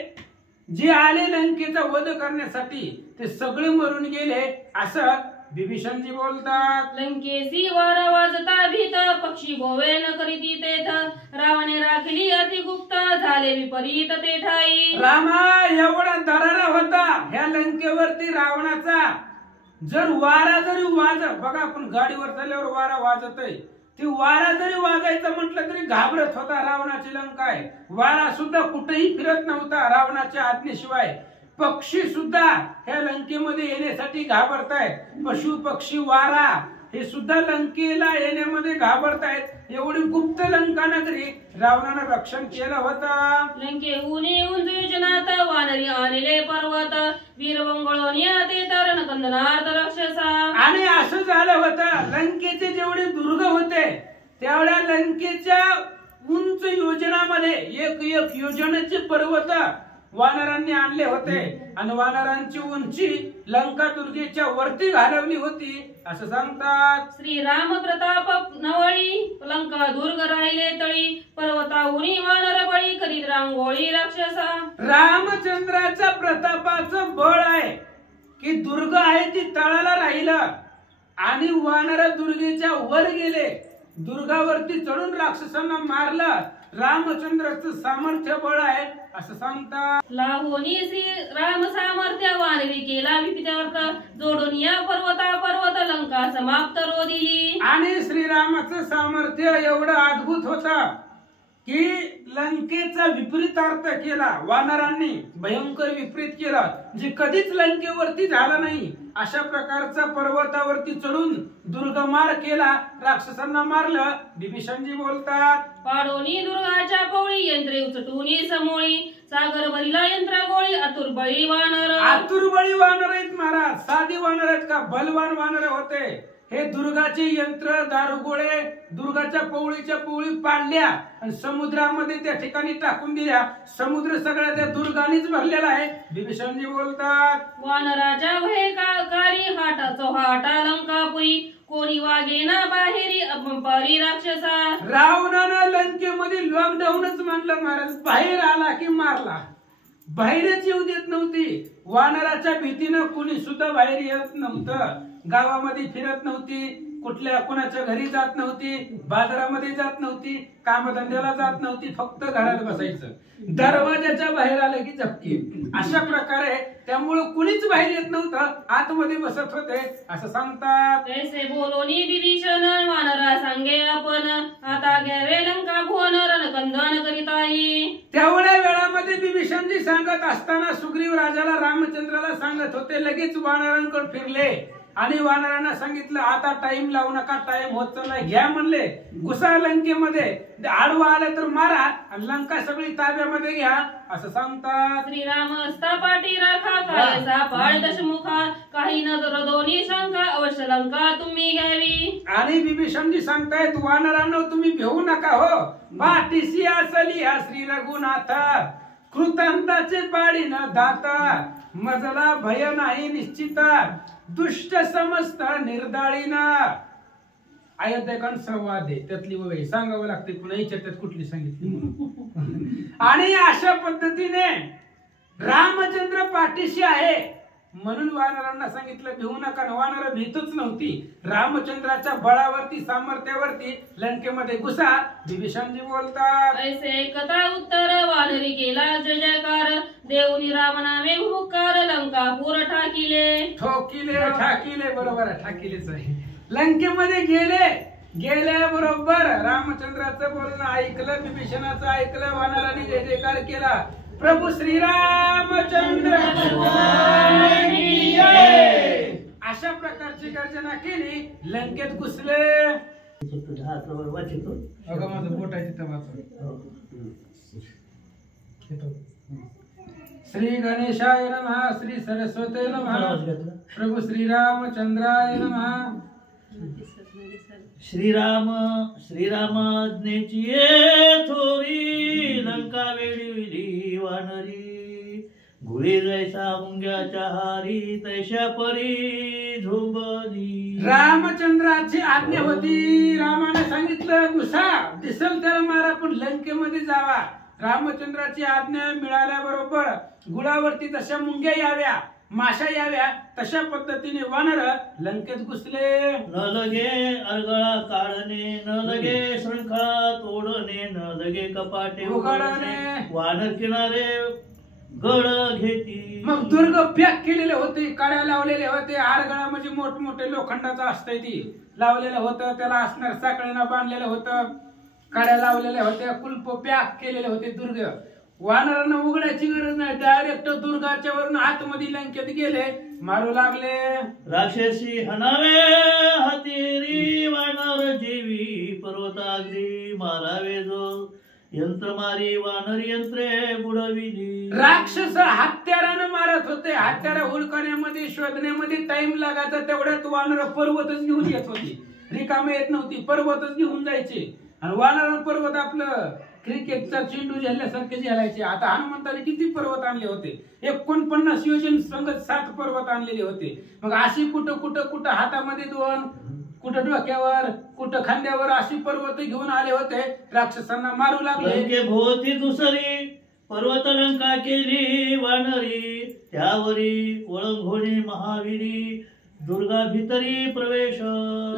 जे आले लंकेचा वध करण्यासाठी ते सगळे मरून गेले असं बिभीषणजी बोलतात. लंकेसी वारा वाजता भीत, पक्षी गोवे न करीती तेथ, रावणे राखली अतिगुप्त, झाले विपरीत ते ठाई. रामा एवढा दरारा होता ह्या लंकेवरती रावणाचा, जर वारा जरी बघा आपण गाडीवर चालल्यावर वारा वाजतय, ती वारा जरी वाजायचं म्हटलं तरी घाबरत होता. रावणाची लंका आहे, वारा सुद्धा कुठेही फिरत नव्हता रावणाच्या आज्ञेशिवाय. पक्षी सुद्धा ह्या लंकेमध्ये येण्यासाठी घाबरतायत, पशु पक्षी वारा हे सुद्धा लंकेला येण्यामध्ये घाबरतायत. एवढी गुप्त लंका नगरी रावणानं रक्षण केलं होतं. लंके उनी उंच योजनात, वानरी आणले पर्वत, वीरवंगळोनी ते तरण कंदनार्थ रक्षसा. आणि असं झालं होतं, लंकेचे जेवढे दुर्ग होते तेवढ्या लंकेच्या उंच योजनामध्ये एक एक योजनेचे पर्वत वानरांनी आणले होते आणि वानरांची उंची लंका दुर्गेच्या वरती घालवली होती असं सांगतात. श्रीराम प्रताप नवळी, लंका दुर्ग राहिले तळी, पर्वताहुनी वानर बळी, करीत रांगोळी राक्षसा. रामचंद्राच्या प्रतापाचं बळ आहे की दुर्ग आहे ती तळाला राहिलं आणि वानर दुर्गेच्या वर गेले, दुर्गावरती चढून राक्षसांना मारलं. रामचंद्राचं सामर्थ्य बळ आहे असं सांगतात. लाहोनी श्री राम सामर्थ्य, वानरी केला विपित्यार्थ, जोडून या पर्वत लंका समाप्त रोदिली. आणि श्रीरामाचं सामर्थ्य एवढं अद्भुत होतं की लंकेचा विपरीतार्थ केला वानरांनी, भयंकर विपरीत केला, जे कधीच लंकेवरती झाला नाही. अशा प्रकारचा पर्वतावरती चढून दुर्गमार केला, राक्षसांना मारलं. बिभीषणजी बोलतात, पाडोनी दुर्गाच्या पवळी, यंत्रे उचटूनी समोळी, सागर भरिला यंत्र गोळी, आतुरबळी वानर. आतुरबळी वानर आहेत महाराज, साधी वानर आहेत का, बलवान वानर होते. हे दुर्गाचे यंत्र दारुगोळे दुर्गाच्या पवळीच्या पवळी पाडल्या आणि समुद्रामध्ये त्या ठिकाणी टाकून दिल्या. समुद्र सगळ्या त्या दुर्गानेच भरलेला आहे. बिभीषणजी बोलतात, वानराच्या भयकारी हाटा चौहाटा लंकापुरी, कोणी वागेना बाहेरी अपंपारी राक्षसा. रावणानं लंकेमध्ये लॉकडाऊनच मानलं महाराज, बाहेर आला की मारला, बाहेरच येऊ देत नव्हती. वानराच्या भीतीनं कुणी सुद्धा बाहेर येत नव्हतं, गावामध्ये फिरत नव्हती, कुठल्या कुणाच्या घरी जात नव्हती, बाजारामध्ये जात नव्हती, कामधंद्याला जात नव्हती, फक्त घरात बसायचं, दरवाजाच्या बाहेर आलं की झपकी. अशा प्रकारे त्यामुळे कुणीच बाहेर येत नव्हतं, आतमध्ये बसत होते असं सांगतात. तैसे बोलोनी विभीषण, वानरा सांगे आपण, आता घ्यावे लंका भुवन, रणकंदन करीताई. तेवढ्या वेळामध्ये बिभीषणजी सांगत असताना सुग्रीव राजाला रामचंद्राला सांगत होते. लगेच वानरांकडे फिरले आणि वानरांना सांगितलं, आता टाइम लावू नका, टाइम होत चाललाय, घ्या म्हणले घुसा लंकेमध्ये, आडवा आलं तर मारा आणि लंका सगळी ताब्यामध्ये घ्या असं सांगतात. श्रीराम असता पाठी राखा, कायसा पाळ दशमुखा, काही न दोन्ही शंका, अवश्य लंका तुम्ही घ्यावी. आणि बिभीषणजी सांगतायत, वानरांना तुम्ही भेऊ नका हो, पाठीशी असली हा श्री रघुनाथ, कृतांताचे पाडी न दाता, मजला भय नाही निश्चित, दुष्ट समस्त निर्दाळीना. अयोध्याकांड संवाद आहे, त्यातली वय सांगावं लागते, पुन्हा त्यात कुठली सांगितली म्हणून. आणि अशा पद्धतीने रामचंद्र पाठीशी आहे म्हणून वानरांना सांगितलं भिवू नका. वानर भीतच नव्हती, रामचंद्राच्या बळावरती सामर्थ्यावरती लंकेमध्ये घुसा. बिभीषणजी बोलतात, ऐसे कथा उत्तर, वानरी केला जय जयकार, देवनी राम नामे हुकार, लंकापूर ठाकिले. ठोकिले ठाकिले, बरोबर आहे, ठाकिलेच आहे. लंकेमध्ये गेल्याबरोबर रामचंद्राचं बोलणं ऐकलं, बिभीषणाचं ऐकलं, वानरांनी जय जयकार केला. प्रभू श्रीरामचंद्र अशा प्रकारची गर्जना केली, लंकेत घुसले. अगं माझं बोट आहे तिथं वाचून. श्री गणेशाय नमः, श्री सरस्वती नमः, प्रभू श्रीरामचंद्राय नमः. श्रीरामाज्ञेची थोरी लंका वेळी वानरी गुळे जैसा मुंग्याच्या हारी तैशा परी झोंबली. रामचंद्राची आज्ञा होती. रामाने सांगितलं घुसा, दिसल त्याला मारा, पण लंकेमध्ये जावा. रामचंद्राची आज्ञा मिळाल्याबरोबर गुळावरती तशा मुंग्या याव्या, माशा याव्या, तशा पद्धतीने वानर लंकेत घुसले. न लगे अरगळा काढणे, न लगे शृंखळा तोडणे, न लगे कपाटे उघडणे. वानर किनारे गड घेती. मग दुर्ग पॅक केलेले होते, काड्या लावलेले होते. आरगळा म्हणजे मोठमोठे लोखंडाचं असतंय ती लावलेलं होतं, त्याला असणार साखळीनं बांधलेलं होतं, काड्या लावलेल्या होत्या, कुलप पॅक केलेले होते. दुर्ग वानरांना उघडायची गरज नाही, डायरेक्ट दुर्गाच्या वरून आतमध्ये लंकेत गेले, मारू लागले. राक्षसी हनावे हातीरी वानर जीवी पर्वताग्री मारावे जो यंत्र मारी वानर यंत्रे बुडविली. राक्षस हत्यारानं मारत होते. हत्यारा हुडकण्यामध्ये शोधण्यामध्ये टाइम लागायचा, तेवढ्यात वानर पर्वतच घेऊन येत होती. रिकामे येत नव्हती, पर्वतच घेऊन जायचे. आणि वानर पर्वत आपलं क्रिकेटचा चेंडू झेलल्यासारखे झेलायचे. आता हनुमंताने किती पर्वत आणले होते? 49 योजन संगत 7 पर्वत आणलेले होते. मग अशी कुठं कुठं कुठं हातामध्ये 2, कुठं डोक्यावर, कुठं खांद्यावर अशी पर्वत घेऊन आले होते. राक्षसांना मारू लागले. लंके भोवती दुसरी पर्वत लंका केली वानरी त्यावरी ओळंघोणी महावीरी दुर्गा भितरी प्रवेश.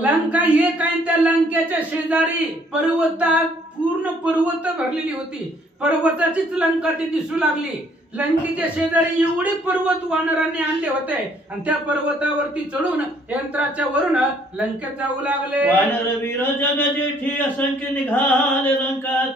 लंका एक आहे, त्या लंकेच्या शेजारी पर्वतात पूर्ण पर्वत भरलेली होती. पर्वताचीच लंका ती दिसू लागली. लंकेच्या शेजारी एवढे पर्वत वानरांनी आणले होते आणि त्या पर्वतावरती चढून यंत्राच्या वरून लंकेत जाऊ लागले. वानर वीर जग जेठी असंख्य निघाले लंकात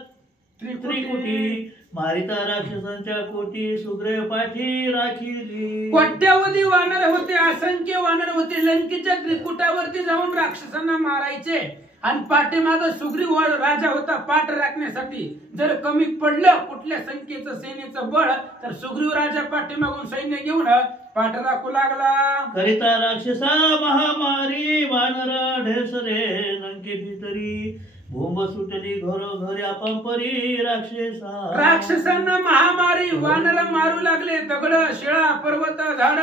त्रिकुटी मारिता राक्षसांच्या कोटी सुग्रीव पाठी राखिली. कोट्यावधी वानर होते, असंख्य वानर होते. लंकेच्या त्रिकुटावरती जाऊन राक्षसांना मारायचे आणि पाठीमाग सुग्रीव राजा होता पाठ राखण्यासाठी. जर कमी पडलं कुठल्या संख्येचं सेनेचं बळ तर सुग्रीव राजा पाठीमागून सैन्य घेऊन पाठ राखू लागला. करिता राक्षसा महामारी वानर ढेसरे लंके भितरी बोंब सुटली घरोघरी पंपरी राक्षसा. राक्षसांना महामारी वानर मारू लागले. दगड शिळा पर्वत झाड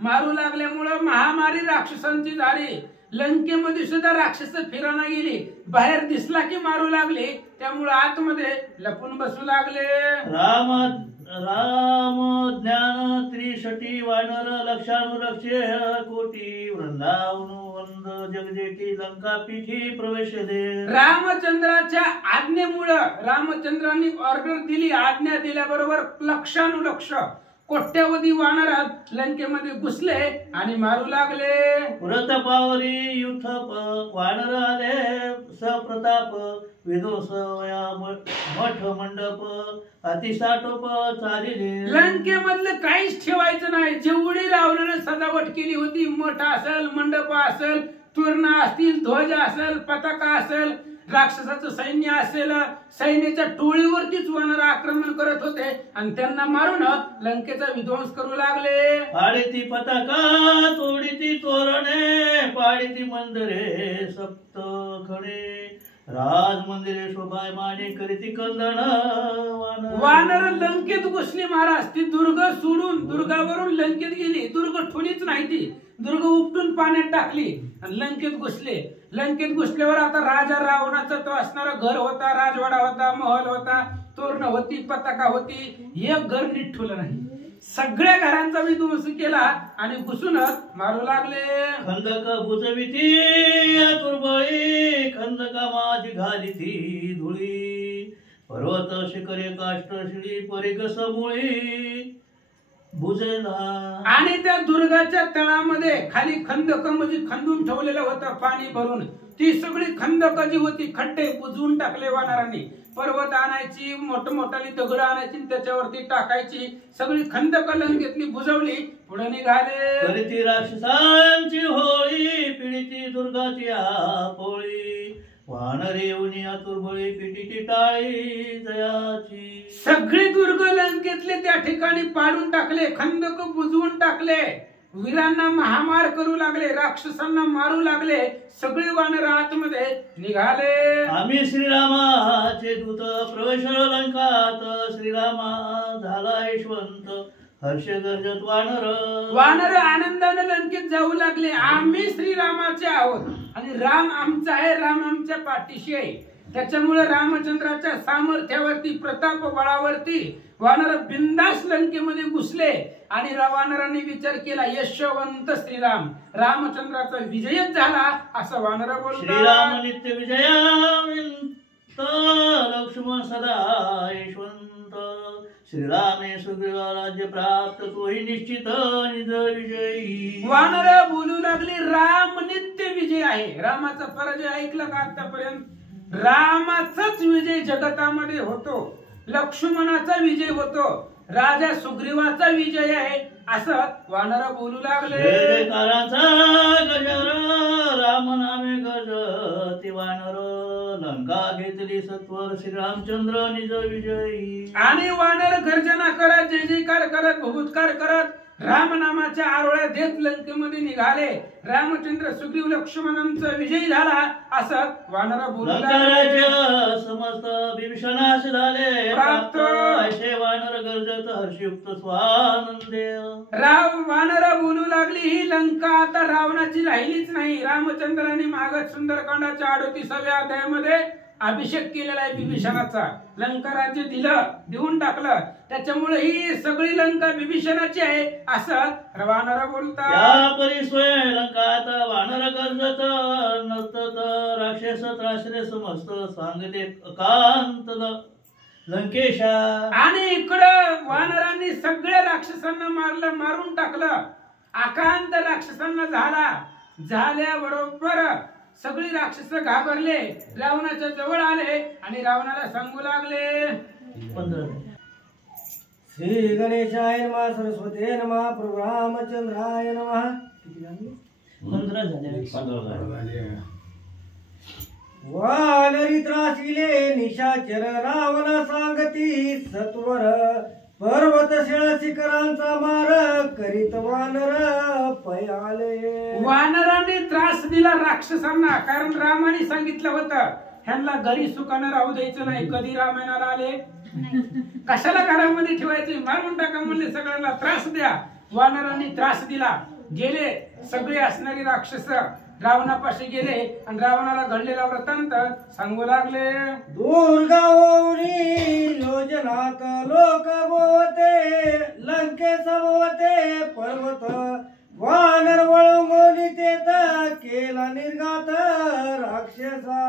मारू लागल्यामुळं महामारी राक्षसांची झाली. लंकेमध्ये सुद्धा राक्षस फिरायला गेली, बाहेर दिसला की मारू लागले. त्यामुळे आतमध्ये लपून बसू लागले. राम ज्ञान त्रिशटी वानर लक्षानुलक्षे कोटी वृंदावन वंद जगजेटी लंका पीठी प्रवेश दे. रामचंद्राच्या आज्ञेमुळे रामचंद्रांनी ऑर्डर दिली, आज्ञा दिल्याबरोबर लक्षानुलक्ष कोट्यावधी वानर लंकेमध्ये घुसले आणि मारू लागले. प्रतापावरी युथप वानर आले सप्रताप विदोष मठ मंडप अतिसाटोप चालिले. लंकेमधलं काहीच ठेवायचं नाही. जेवढी रावणाने सजावट केली होती, मठ असेल, मंडप असेल, तोरणं असतील, ध्वज असेल, पताका असेल, राक्षसाचं सैन्य असेल, सैन्याच्या टोळीवरतीच वानर आक्रमण करत होते आणि त्यांना मारून लंकेचा विध्वंस करू लागले. पाडीती पताका तोडीती तोरणे पाडीती मंदिरे सप्त खणे राज मंदिरे शोभायमाने करीती कंदन. वानर लंकेत घुसली महाराज. ती दुर्ग सोडून दुर्गावरून लंकेत गेली. दुर्ग ठोलीच नाही, ती दुर्ग उपटून पाण्यात टाकली आणि लंकेत घुसले. लंकेत घुसल्यावर आता राजा रावणाचा तो असणारा घर होता, राजवाडा होता, महल होता, तोरण होती, पताका होती. एक घर नीट ठेवलं नाही. सगळ्या घरांचा विध्वंस केला आणि घुसून मारू लागले. खंदक बुजविती तुर्बळी खंदका माझी घाली ती धुळी पर्वत शिखरे काष्ट शिडी परिकस मुळी बुजेला. आणि त्या दुर्गाच्या तळामध्ये खाली खंदक म्हणजे खंदून ठेवलेलं होतं पाणी भरून. ती सगळी खंदक जी होती, खड्डे बुजवून टाकले वानरांनी. पर्वत आणायची, मोठमोठाली दगड आणायची, त्याच्यावरती टाकायची, सगळी खंदक लंकेतली बुजवली, पुढे निघाले. करीती राक्षसांची होळी, पिढीती दुर्गाची पोळी, वानरे येऊन आतुरबळी, पिटीची टाळी जयाची. सगळे दुर्ग लंकेतले त्या ठिकाणी पाडून टाकले, खंदक बुजवून टाकले, वीरांना महामार करू लागले, राक्षसांना मारू लागले. सगळे वानर आतमध्ये निघाले. आम्ही श्रीरामाचे दूत, प्रवेश लंकात श्रीरामा झाला यशवंत, हर्ष गर्जत वानर आनंदाने लंकेत जाऊ लागले. आम्ही श्रीरामाचे आहोत आणि राम आमचा आहे, राम आमच्या पाठीशी आहे. त्याच्यामुळे रामचंद्राच्या सामर्थ्यावरती, प्रताप बळावरती वानर बिंदास लंकेमध्ये घुसले आणि वानरांनी विचार केला, यशवंत श्रीराम, रामचंद्राचा विजयच झाला असं वानर बोलतात. श्रीराम नित्य विजयाविंत, लक्ष्मण सदा यशवंत, श्रीरामे सुग्रीवा राज्य प्राप्त, तोही निश्चित निज विजयी. वानर बोलू लागले, राम नित्य विजय आहे. रामाचा पराजय ऐकला का आतापर्यंत? रामाचाच विजय जगतामध्ये होतो, लक्ष्मणाचा विजय होतो, राजा सुग्रीवाचा विजय आहे असं वानर बोलू लागले. जयकाराचा गजर, राम नामे गज ते वानर, लंका घेतली सत्वर, श्रीरामचंद्र निज विजयी. आणि वानर गर्जना करत, जय जयकार करत, भूतकार करत, राम नामाच्या आरोळ्या देत लंकेमध्ये निघाले. रामचंद्र सुग्रीव लक्ष्मणांचा विजय झाला असं वानर बोलू लागले. समस्त विभीषणास झाले प्राप्त, असे वानर गर्जत हर्षयुक्त स्वानंदे. वानर बोलू लागली, ही लंका आता रावणाची राहिलीच नाही. रामचंद्रांनी मागत सुंदरकांडाच्या 38व्या अध्यायामध्ये अभिषेक केलेला आहे विभीषणाचा. लंका राज्य देऊन टाकलं, त्याच्यामुळे ही सगळी लंका विभीषणाची आहे असं वानर बोलतात. या परिस्वय लंकात वानर गर्जत नर्तत, राक्षस त्रासरे समस्त सांगते अकांत लंकेशा. आणि इकडं वानरांनी सगळ्या राक्षसांना मारून टाकलं, आकांत राक्षसांना झाल्याबरोबर सगळी राक्षस घाबरले, रावणाच्या जवळ आले आणि रावणाला सांगू लागले. श्री गणेशाय नमः, सरस्वती नमः, प्रभु रामचंद्राय नमः. 15 झाले. वानरी त्रासिले निशाचर, रावण सांगती सत्वर, पर्वत शिळ शिखरांचा मार करीत वानर पयाले. वानरांनी त्रास दिला राक्षसांना, कारण रामाने सांगितलं होतं ह्यांना घरी सुखानं राहू द्यायचं नाही. कधी रामायणाला आले, कशाला घरामध्ये ठेवायचे, मारून टाका म्हणले, सगळ्यांना त्रास द्या. वानरांनी त्रास दिला. गेले सगळे असणारी राक्षस रावणापाशी गेले आणि रावणाला घडलेला वृत्तांत सांगू लागले. दुर्गावरी योजनात लोक बोते, लंके सभोवते पर्वत, वानर वळंगोली तेत केला निर्घात राक्षसा.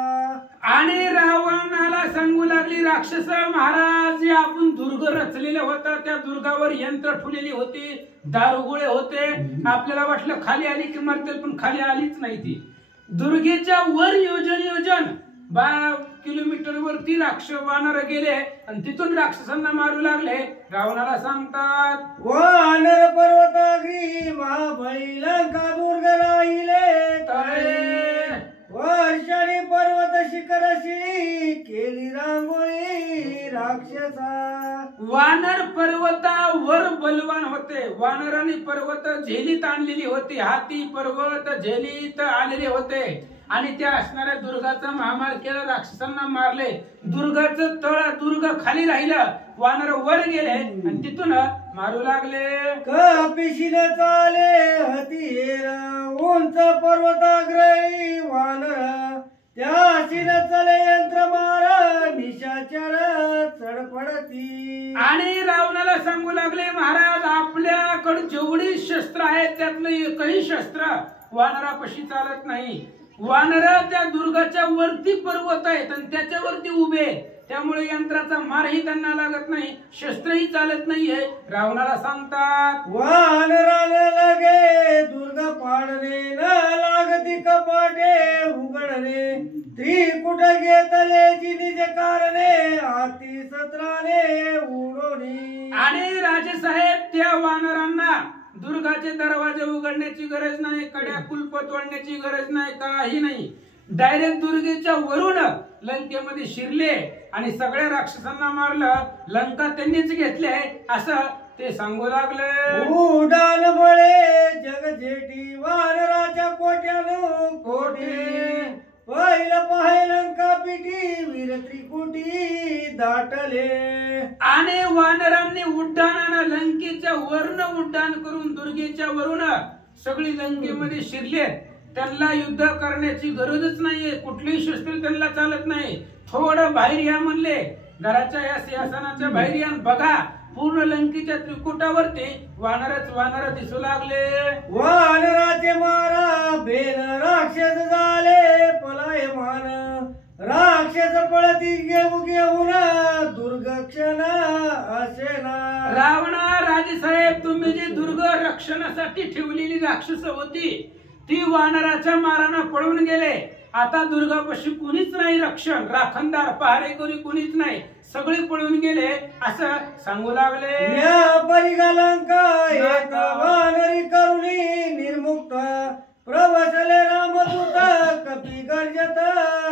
आणि रावणाला सांगू लागली, राक्षस महाराज, जे आपण दुर्ग रचलेलं होतं त्या दुर्गावर यंत्र ठेवलेली होती, दारुगोळे होते. आपल्याला वाटलं खाली आली की मरतील, पण खाली आलीच नाही ती. दुर्गेच्या वर योजन 12 किलोमीटर वरती वानर गेले आणि तिथून राक्षसांना मारू लागले. रावणाला सांगतात, वानर पर्वताग्री महाबळी लंका दुर्ग राहिले तळे, वर्षाने पर्वत शिखरशी केली रांगोळी राक्षसा. वानर पर्वतावर बलवान होते. वानरांनी पर्वत झेलीत आणलेली होती, हाती पर्वत झेलीत आलेले होते आणि त्या असणाऱ्या दुर्गाचा महामार केला, राक्षसांना मारले. दुर्गाचं दुर्ग खाली राहिलं, वानर वर गेले आणि तिथून मारू लागले. कपिशीने चाले हतीर, उंच पर्वताग्रही वानर, त्याशीन चले यंत्र मार, निशाचर चढपडती. आणि रावणाला सांगू लागले, महाराज, आपल्याकडे जेवढी शस्त्र आहेत त्यातलं एकही शस्त्र वानरापाशी चालत नाही. वानर त्या दुर्गाच्या वरती पर्वत आहेत आणि त्याच्यावरती उभे, त्यामुळे यंत्राचा मारही त्यांना लागत नाही, शस्त्रही चालत नाहीये. रावणाला सांगतात, वानराला लागे दुर्ग पाडणे, न लागती कपाटे उघडणे, ती कुठं घेतले निज कारणे, हाती सत्राने उडवणी. आणि राजेसाहेब त्या वानरांना दुर्गाचे दरवाजे उघडण्याची गरज नाही, कड्या कुलप तोडण्याची गरज नाही, काही नाही. डायरेक्ट दुर्गेच्या वरून लंकेमध्ये शिरले आणि सगळ्या राक्षसांना मारलं. लंका त्यांनीच घेतली आहे असं ते सांगू लागले. उडाल बळे जग जेठी, वानराच्या कोट्यानो कोटी, पहिलं पाहे लंका पिटी, वीर त्रिकुटी दाटले. आणि वानरांनी उड्डाणानं लंकेच्या वरून उड्डाण करून दुर्गेच्या वरून सगळी लंकेमध्ये शिरले. त्यांना युद्ध करण्याची गरजच नाहीये, कुठलीही शस्त्र त्यांना चालत नाही. थोडं बाहेर या म्हणले, घराच्या या सिंहासनाच्या बाहेर या, बघा पूर्ण लंकेच्या त्रिकुटावरती वानर दिसू लागले. वानराचे मारा बेन राक्षस झाले पलायमान, राक्षस पळती घेऊन दुर्ग क्षण असेना. रावणा राजेसाहेब, तुम्ही जी दुर्ग रक्षणासाठी ठेवलेली राक्षस होती ती वानराच्या मारानं पळून गेले. आता दुर्गापाशी कुणीच नाही रक्षण, राखणदार पहारेकरी कुणीच नाही, सगळे पळून गेले असं सांगू लागले. या परिगालंका येत वानरी करुणी निर्मुक्त, प्रवसले रामदूत कपी गर्जत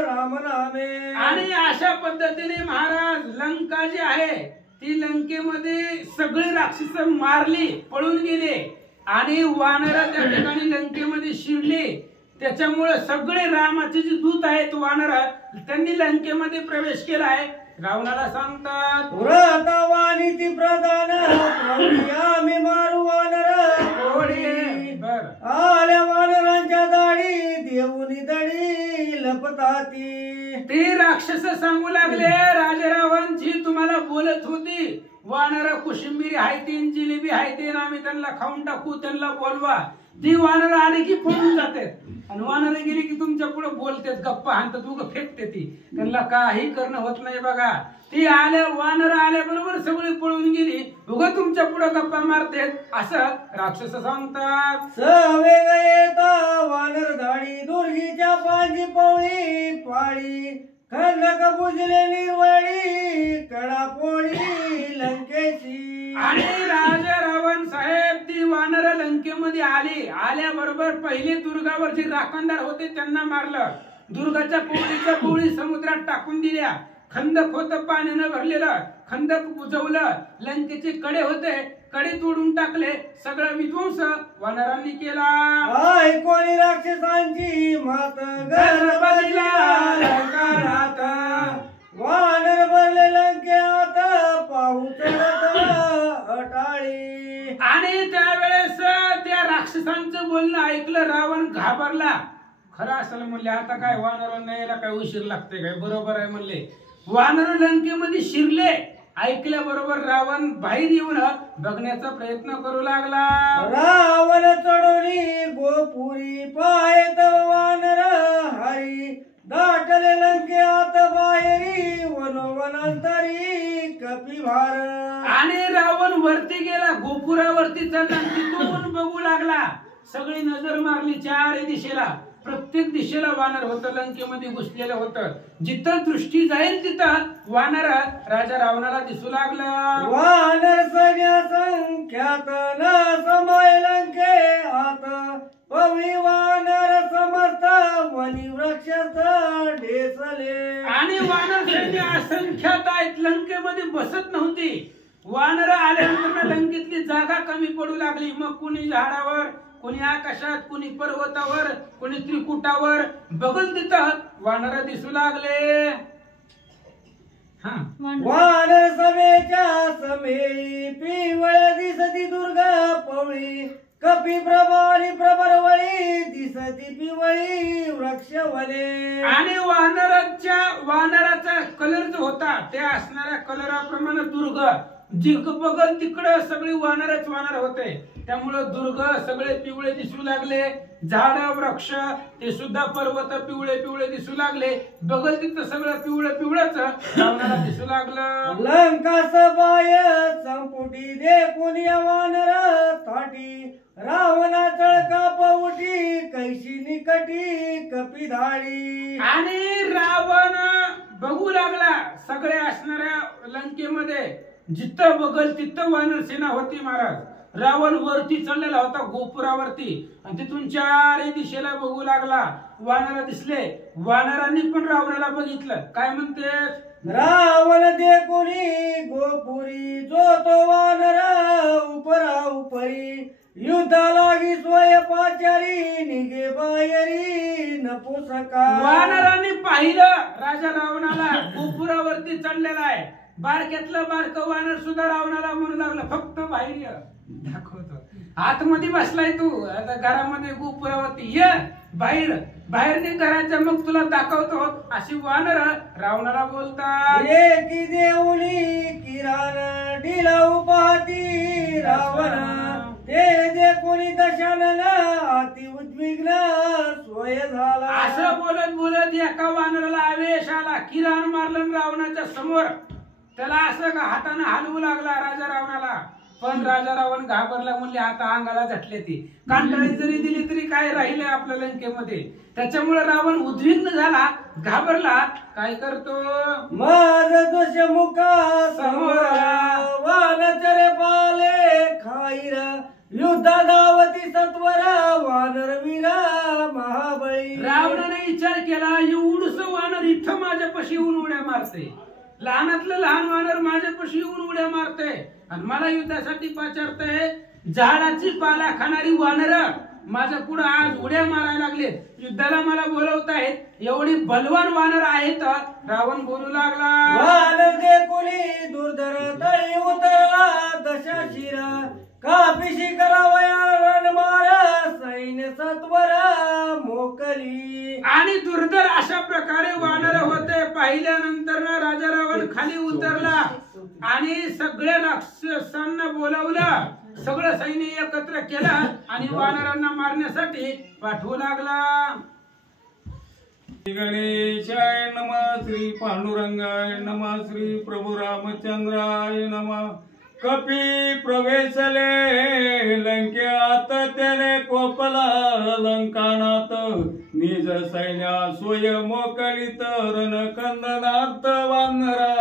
राम नामे. आणि अशा पद्धतीने महाराज लंका जी आहे ती लंकेमध्ये सगळे राक्षस मारली, पळून गेले आणि वानर त्या ठिकाणी लंकेमध्ये शिरले. त्याच्यामुळे सगळे रामाचे जे दूत आहेत वानर त्यांनी लंकेमध्ये प्रवेश केलाय. रावणाला सांगतात, व्रतवाणी ती प्रधान आम्ही मारू वानर कोडी, आल्या वानरांच्या दाढी देऊनी दडी लपताती. ते राक्षस सांगू लागले, राजारावण जी तुम्हाला बोलत होती वानर कुशिंबिरी हायतीन जिलेबी हायतीन, आम्ही त्यांना खाऊन टाकू, त्यांना बोलवा. ती वानर आली की पळून जातात आणि वानर गेली की तुमच्या पुढे बोलतेत, गप्पा हाणतात, उग फेकते. ती त्यांना काही करणं होत नाही. बघा ती आल्या वानर आल्याबरोबर सगळी पळून गेली, उग तुमच्या पुढे गप्पा मारतेत असं राक्षस सांगतात. सवेग येता वानर धाडी, दुर्गीच्या पांजी पवळी पाळी, खंडक बुजले निर्वळी, कडा पोळी लंकेची. आणि राजा रावण साहेब ती वानर लंकेमध्ये आली, आल्याबरोबर पहिले दुर्गावर जे राखणदार होते त्यांना मारलं. दुर्गाच्या पोळीच्या पोळी समुद्रात टाकून दिल्या. खंदक होतं पाण्यानं भरलेलं, खंदक बुजवलं. लंकेचे कडे होते, कडे तोडून टाकले. सगळा विध्वंस वानरांनी केला. कोणी राक्षसांची मात गर्भला लंकारात, वानर भरले लंकेत पाऊस अटाळी. आणि त्यावेळेस त्या राक्षसांचं बोलणं ऐकलं रावण घाबरला. खरं असेल म्हणले, आता काय वानरांना यायला काय उशीर लागते काय, बरोबर आहे म्हणले. वानर लंकेमध्ये शिरले. ऐकल्याबरोबर रावण बाहेर येऊन बघण्याचा प्रयत्न करू लागला. रावण चढवली गोपुरी, पायत वानर हरी, दाटले लंकेत बाहेरी, वनवनांतरी कपिभार. आणि रावण वरती गेला, गोपुरावरती चढला, तिथून बघू लागला. सगळी नजर मारली चारही दिशेला. प्रत्येक दिशेला वानर होतं, लंकेमध्ये घुसलेलं होतं. जिथं दृष्टी जाईल तिथं वानर राजा रावणाला दिसू लागला. वानर सगळ्या संख्यात न समाय लंके आत, पवळी वानर समस्त वनी वृक्षस्थ ढेसले. आणि वानर सैन्य असंख्यात आहेत, लंकेमध्ये बसत नव्हती. वानर आल्यानंतर लंकेतली जागा कमी पडू लागली. मग कुणी झाडावर, कुणी आकाशात, कुणी पर्वतावर, कुणी त्रिकुटावर, बघल तिथं वानर दिसू लागले. वानर समेच्या समेळी, पिवळ दिसती दुर्गा पवळी, कपी प्रभारी प्रबरवळी, दिसती पिवळी वृक्षवने. आणि वानराचा कलर जो होता त्या असणाऱ्या कलराप्रमाणे दुर्ग जिक बघल तिकडं सगळी वानरच वानर होते. त्यामुळं दुर्ग सगळे पिवळे दिसू लागले. झाड वृक्ष ते सुद्धा पर्वत पिवळे पिवळे दिसू लागले. बघल तिथं सगळं पिवळं पिवळंच रावणाला दिसू लागलं. लंका सबाय संपुटी दे कोणी वानर ताटी रावणा चळका पवटी कैशी निकटी कपिधाडी. आणि रावण बघू लागला सगळे असणाऱ्या लंकेमध्ये जिथं बघल तिथं वानर सेना होती महाराज. रावण वरती चढलेला होता गोपुरावरती आणि तिथून चारही दिशेला बघू लागला. वानर दिसले. वानरांनी पण रावणाला बघितलं. काय म्हणते? रावण दे कोणी गोपुरी जो तो वानर उपरा उपरी युद्धा लागी स्वय पाचारी निघे बाहेरी नपुसका. वानरांनी पाहिलं राजा रावणाला गोपुरावरती चढलेला आहे. बारक्यातलं बारक वानर सुद्धा रावणाला म्हणू लागलं फक्त बाहेर ये. दाखवतो आतमध्ये बसलाय तू आता घरामध्ये गोपुरावरती ये बाहेर बाहेर नाही घराच्या मग तुला दाखवतो. अशी वानर रावणाला बोलतात. एकी देऊनी किराण डिला उपाती रावण ते दे कोणी दशानन अति उद्विग्न सोय झाला. असं बोलत बोलत एका वानराला आवेश आला. किराण मारलं रावणाच्या समोर. त्याला असं का हाताने हलवू लागला राजा रावणाला. पण राजा रावण घाबरला. म्हणले आता अंगाला झटले ती कांटाळी जरी दिली तरी काय राहिले आपल्या लंकेमध्ये. त्याच्यामुळे रावण उद्विग्न झाला घाबरला. काय करतो? माझ दुष्मुखा समोर वानचरे पाले खाईर युद्धा धावती सत्वर वानर वीरा महाबळी. रावणाने विचार केला एवढस वानर इथं माझ्यापाशी येऊन उड्या मारते. लहानातलं लहान वानर माझ्यापाशी येऊन उड्या मारते आणि मला युद्धासाठी पाचारते. झाडाची पाला खाणारी वानर माझ्या पुढे आज उड्या मारायला लागले. युद्धाला मला बोलवतायत. एवढी बलवान वानर आहेत. रावण बोलू लागला. वानर दे कोणी दुर्धर तळी उतरला दशा शिर कापिशी करावया रणमार सैन्य सत्वर मोकली. आणि दुर्धर अशा प्रकारे वानर होते. पाहिल्यानंतर राजा रावण खाली उतरला आणि सगळ्या राक्षसांना बोलावलं. सगळं सैन्य एकत्र केलं आणि वानरांना मारण्यासाठी पाठवू लागला. श्री गणेशाय नमः. श्री पांडुरंगाय नमः. श्री प्रभू रामचंद्राय नमः. कपी प्रवेशले लंक्यात त्याने कोपला लंकानात निज सैन्या सोय मोकळीत रणकंदनार्थ वानरा.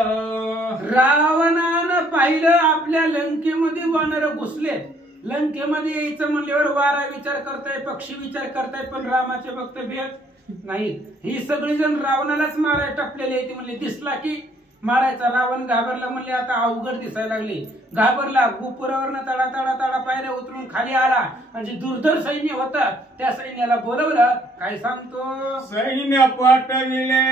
रावणानं पाहिलं आपल्या लंकेमध्ये वानर घुसले. लंकेमध्ये यायचं म्हणल्यावर वारा विचार करताय पक्षी विचार करताय पण रामाचे भक्त भेट नाही. ही सगळी जण रावणालाच माराय टपलेली आहे. ती म्हणले दिसला की मारायचा. रावण घाबरला. म्हणले आता अवघड दिसायला लागली. घाबरला. गोपुरावरनं तडा तडा तडा पायऱ्या उतरून खाली आला आणि जे दुर्धर सैन्य होतं त्या सैन्याला बोलवलं. काय सांगतो? सैन्य पाठविले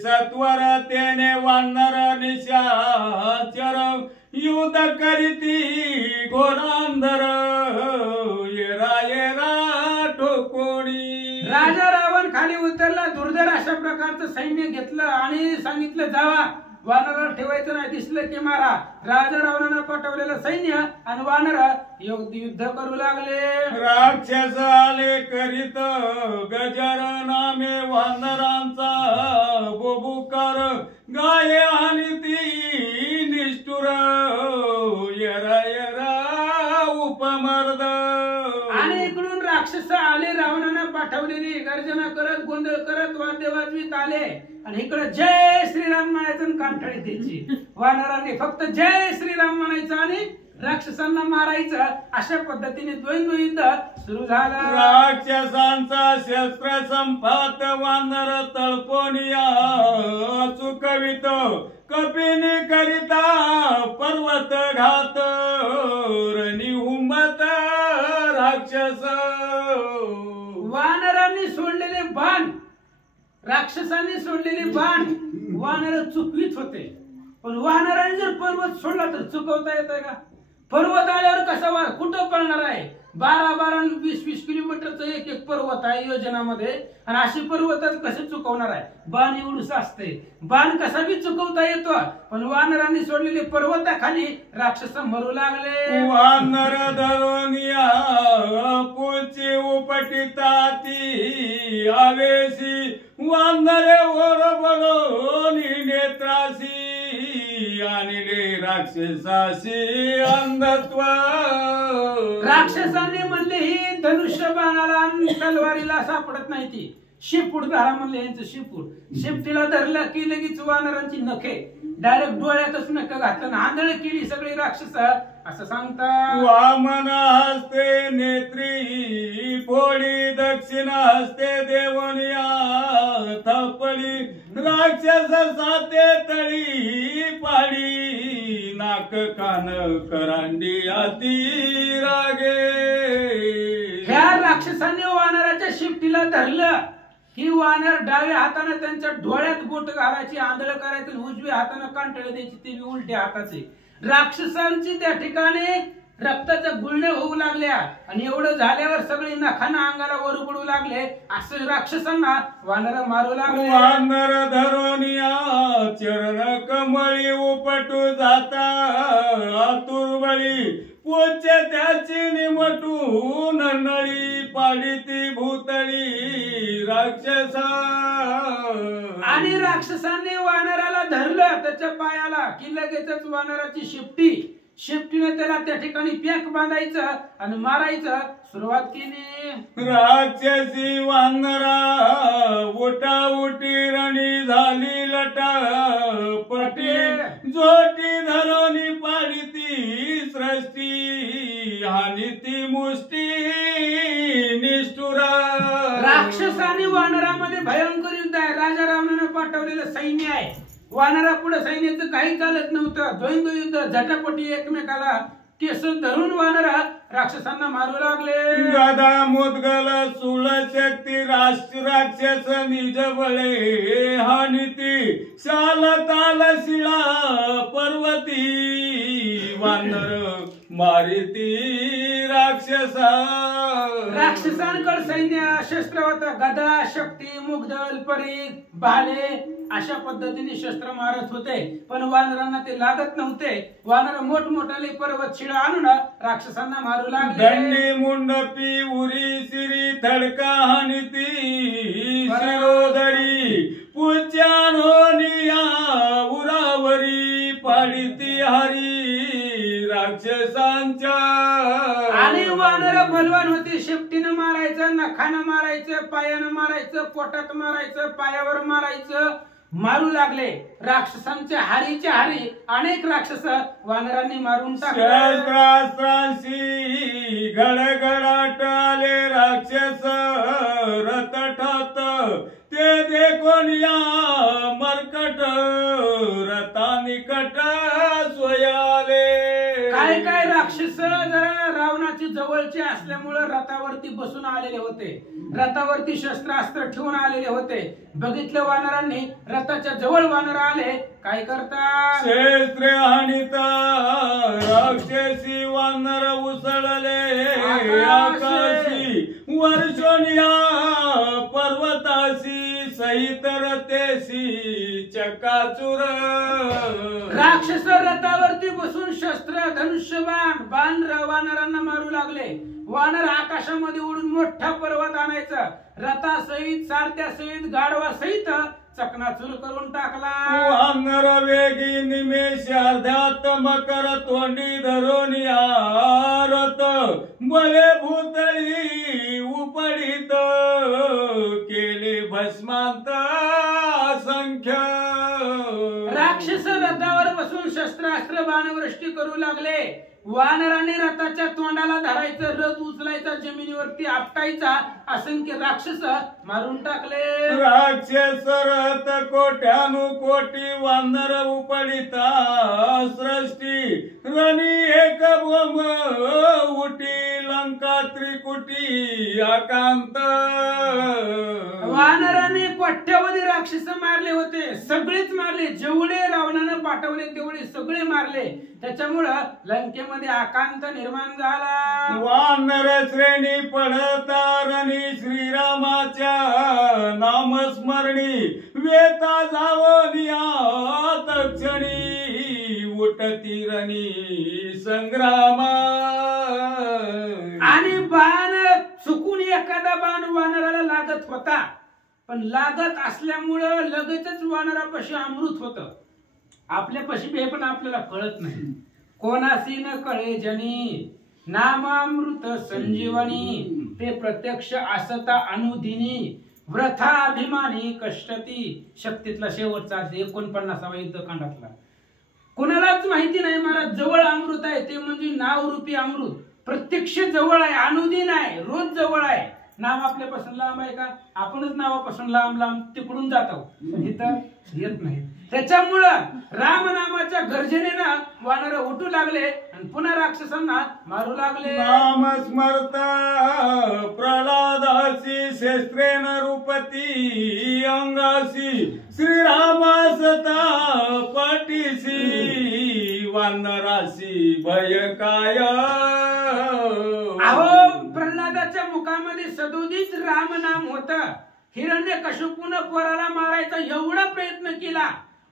सत्वर त्याने वानर निशाचर युद्ध करीती घोरांधर येरा येरा ठोकोणी. राजा रावण खाली उतरला. दुर्धर अशा प्रकारचं सैन्य घेतलं आणि सांगितलं जावा वानराला ठेवायचं नाही. दिसलं की मारा. राजा रावणानं पाठवलेलं सैन्य आणि वानर युद्ध करू लागले. राक्षस आले करीत गजर नामे वानरांचा बोबुकार गाये आणि ती निष्ठुर येरा येरा उपमर्द. आणि इकडून राक्षस आले. रावणानं पाठवलेली गर्जना करत गोंधळ करत वाद्य वाजवीत आले आणि इकडे जय श्रीराम म्हणायचं कांठळी द्यायची. वानरांनी फक्त जय श्रीराम म्हणायचं आणि राक्षसांना मारायचं. अशा पद्धतीने द्वंद्व युद्ध सुरू झालं. राक्षसांचा शस्त्र संपात वानर तळपोनिया चुकवित कपिनी करिता पर्वत घात रणी हुंबत राक्षस. वानरांनी सोडलेले बाण राक्षसांनी सोडलेले बाण वानर चुकवीत होते. पण वानरांनी जर पर्वत सोडला तर चुकवता येत का? पर्वत आल्यावर कसा वार कुठं पळणार आहे? 12-12 20-20 किलोमीटरचं एक एक पर्वत आहे योजनामध्ये, आणि अशी पर्वतच कसे चुकवणार आहे? बाण एवढूस असते, बाण कसा बी चुकवता येतो, पण वानरांनी सोडलेले पर्वताखाली राक्षस मरू लागले. वानर धरोनिया पुची उपटिताती आवेशी वानरे ओरबडोनी नेत्रासी आणले राक्षसाशी अंधत्व. राक्षसांनी म्हणले ही धनुष्य बाणाला आणि तलवारीला सापडत नाही, ती शिपूट धरा म्हणले. यांचं शिपूट, शिपटीला धरलं की लगेच वानरांची नखे डायरेक्ट डोळ्यातच नख घातलं, आंधळ केली सगळी राक्षस, असं सांगता. वामन हस्ते नेत्री फोडी दक्षिण हस्ते देवनिया थपडी राक्षस साते तळी पाडी नाक कान करांडी अति रागे. ह्या राक्षसांनी वानराच्या शिपटीला धरलं की वानर डाव्या हाताने त्यांच्या डोळ्यात बोट घालायची, आंधळ करायचं, उजव्या हाताने कांटळे द्यायची, ते बी उलट्या हाताचे. राक्षसांची त्या ठिकाणी रक्ताच्या गुळण्या होऊ लागल्या, आणि एवढं झाल्यावर सगळी नखाना अंगाला वर पडू लागले. असं राक्षसांना वानर मारू लागले. वानर धरोनिया चरण कमळी उपटू जाता आतुरबळी पोचे त्याची निमटून नळी पाडी ती भूतळी राक्षसा. आणि राक्षसांनी वानराला धरलं त्याच्या पायाला की लगेचच वानराची शिफ्टीने त्याला त्या ठिकाणी पॅक बांधायचं आणि मारायचं सुरुवात केली. राक्षसी वानरा उठा उठी रणी झाली लटा पटी जोटी धरोनी पाडी ती सृष्टी हानी ती मुष्टी निष्ठुरा. राक्षसांनी वानरामध्ये भयंकर युद्ध आहे, राजा रावणाने पाठवलेलं सैन्य आहे. वानरा पुढे सैन्याचं काही चालत नव्हतं, द्वंद्व युद्ध, झटापटी, एकमेकाला केस धरून वानरा राक्षसांना मारू लागले. गदा मुदगल सुळ शक्ती राक्षस निज बळे हानिती शाल ताल शिळा पर्वती वानर मारिती राक्षसा. राक्षसांकडे सैन्य शस्त्र होतं, गदा, शक्ती, मुगदल, परीघ, भाले अशा पद्धतीने शस्त्र मारत होते, पण वानरांना ते लागत नव्हते. वानर मोठमोठाले पर्वत शिळा आणून राक्षसांना मारू लागले. दंडी मुंडपी उरी सिरी थडका हानिती शिरोधरी पुच्यानोनिया उरावरी पाडिती हरी राक्षसांच्या. आणि वानर बलवान होते, शेपटीनं मारायचं, नखानं मारायचं, पायानं मारायचं, पोटात मारायचं, पायावर मारायचं, मारू लागले. राक्षसांच्या हारीच्या हारी अनेक राक्षस वानरांनी मारून टाकले. शस्त्रास्त्रांशी गडगडाट आले राक्षस रथ ठात ते देखून या मरकट रथा निकट सोयाले. काय काय राक्षस जरा रावणाची जवळचे असल्यामुळे रथावरती बसून आलेले होते, रथावरती शस्त्रास्त्र ठेवून आलेले होते. बघितलं वानरांनी, रथाच्या जवळ वानर आले, काय करता? शस्त्रे हानिता राक्षसी वानर उसळले आकाशी वर्षोनिया पर्वताशी सहित रथेशी चकाचूर. राक्षस रथावरती बसून शस्त्र, धनुष्यबाण, बाण वानरांना मारू लागले. वानर आकाशामध्ये उडून मोठा पर्वत आणायचा, रथासहित, सारथ्यासहित, गाढवासहित चकनाचूर करून टाकला. वानर वेगी निमेष अर्ध्यात मकर तोंडी धरून रथ बळे भूतळी उपडित केले भस्मांत असंख्य. राक्षस रथावर बसून शस्त्रास्त्र बाणवृष्टी करू लागले. वानराने रथाच्या तोंडाला धरायचं, रथ उचलायचा, जमिनीवरती आपटायचा, असंख्य राक्षस मारून टाकले. राक्षस रथ कोट्यानु कोटी वानर उपडिता सृष्टी रणी एक बोंब उटी लंका त्रिकुटी आकांत. वानराने कोट्यावधी राक्षस मारले होते, सगळेच मारले, जेवढे रावणानं पाठवले तेवढे सगळे मारले. त्याच्यामुळं लंकेमध्ये आकांत निर्माण झाला. वानर श्रेणी पडतारणी श्रीरामाच्या नामस्मरणी वेता जावनिया तक्षणी उठती रणी संग्रामा. आणि बाण चुकून एखादा बाण वानराला लागत होता, पण लागत असल्यामुळं लगेचच वानरापाशी अमृत होत. आपल्यापाशी हे पण आपल्याला कळत नाही. कोणासी न कळे जनी नामामृत संजीवनी ते प्रत्यक्ष असता अनुदिनी व्रथा अभिमानी कष्टती. शक्तीतला शेवटचा 49वा युद्धकांडातला. कोणालाच माहिती नाही महाराज जवळ अमृत आहे, ते म्हणजे नावरूपी अमृत प्रत्यक्ष जवळ आहे, अनुदिन आहे, रोज जवळ आहे. नाम आपल्यापासून लांब आहे का? आपणच नावापासून लांब लांब तिकडून जातो, इथं येत नाही. त्याच्यामुळं रामनामाच्या गर्जनेनं वानर उठू लागले आणि पुन्हा राक्षसांना मारू लागले. नाम स्मरता प्रल्हादासी शस्त्रेण रूपती अंगासी श्रीरामासता पाठीसी वानरासी भय काय. अहो प्रल्हादाच्या मुखामध्ये सदोदित रामनाम होता. हिरण्यकशिपूने पोराला मारायचा एवढा प्रयत्न केला,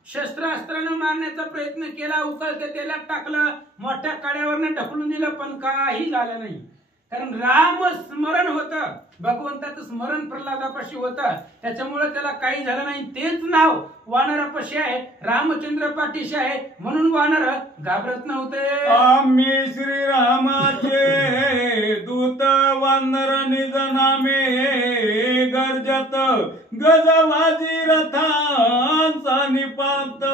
शस्त्रास्त्रानं मारण्याचा प्रयत्न केला, उकळते तेलात टाकलं, मोठ्या कड्यावरनं ढकलून दिलं, पण काही झालं नाही. कारण राम स्मरण होतं, भगवंताचं स्मरण प्रल्हादापाशी होतं, त्याच्यामुळे त्याला काही झालं नाही. तेच नाव वानरापाशी आहे, रामचंद्र पाठीशी आहे, म्हणून वानर घाबरत नव्हते. आम्ही श्रीरामाचे दूत वानर निज नामे गर्जत गजवाजी रथांचा निपात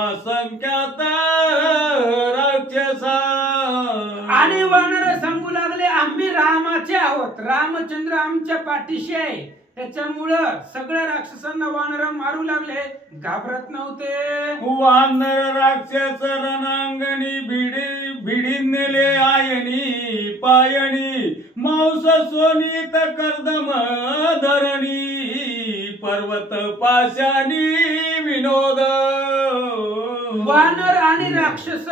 असंख्यात राक्षसा. आणि वानर सांगू लागले आम्ही रामाचे आहोत, रामचंद्र आमच्या पाठीशी आहे. त्याच्यामुळं सगळ्या राक्षसांना वानर मारू लागले, घाबरत नव्हते. वानर राक्षस रणांगणी भिडी नेले आयणी पायणी मांस सोनीत कर्दम धरणी पर्वत पाशानी विनोद. वानर आणि राक्षस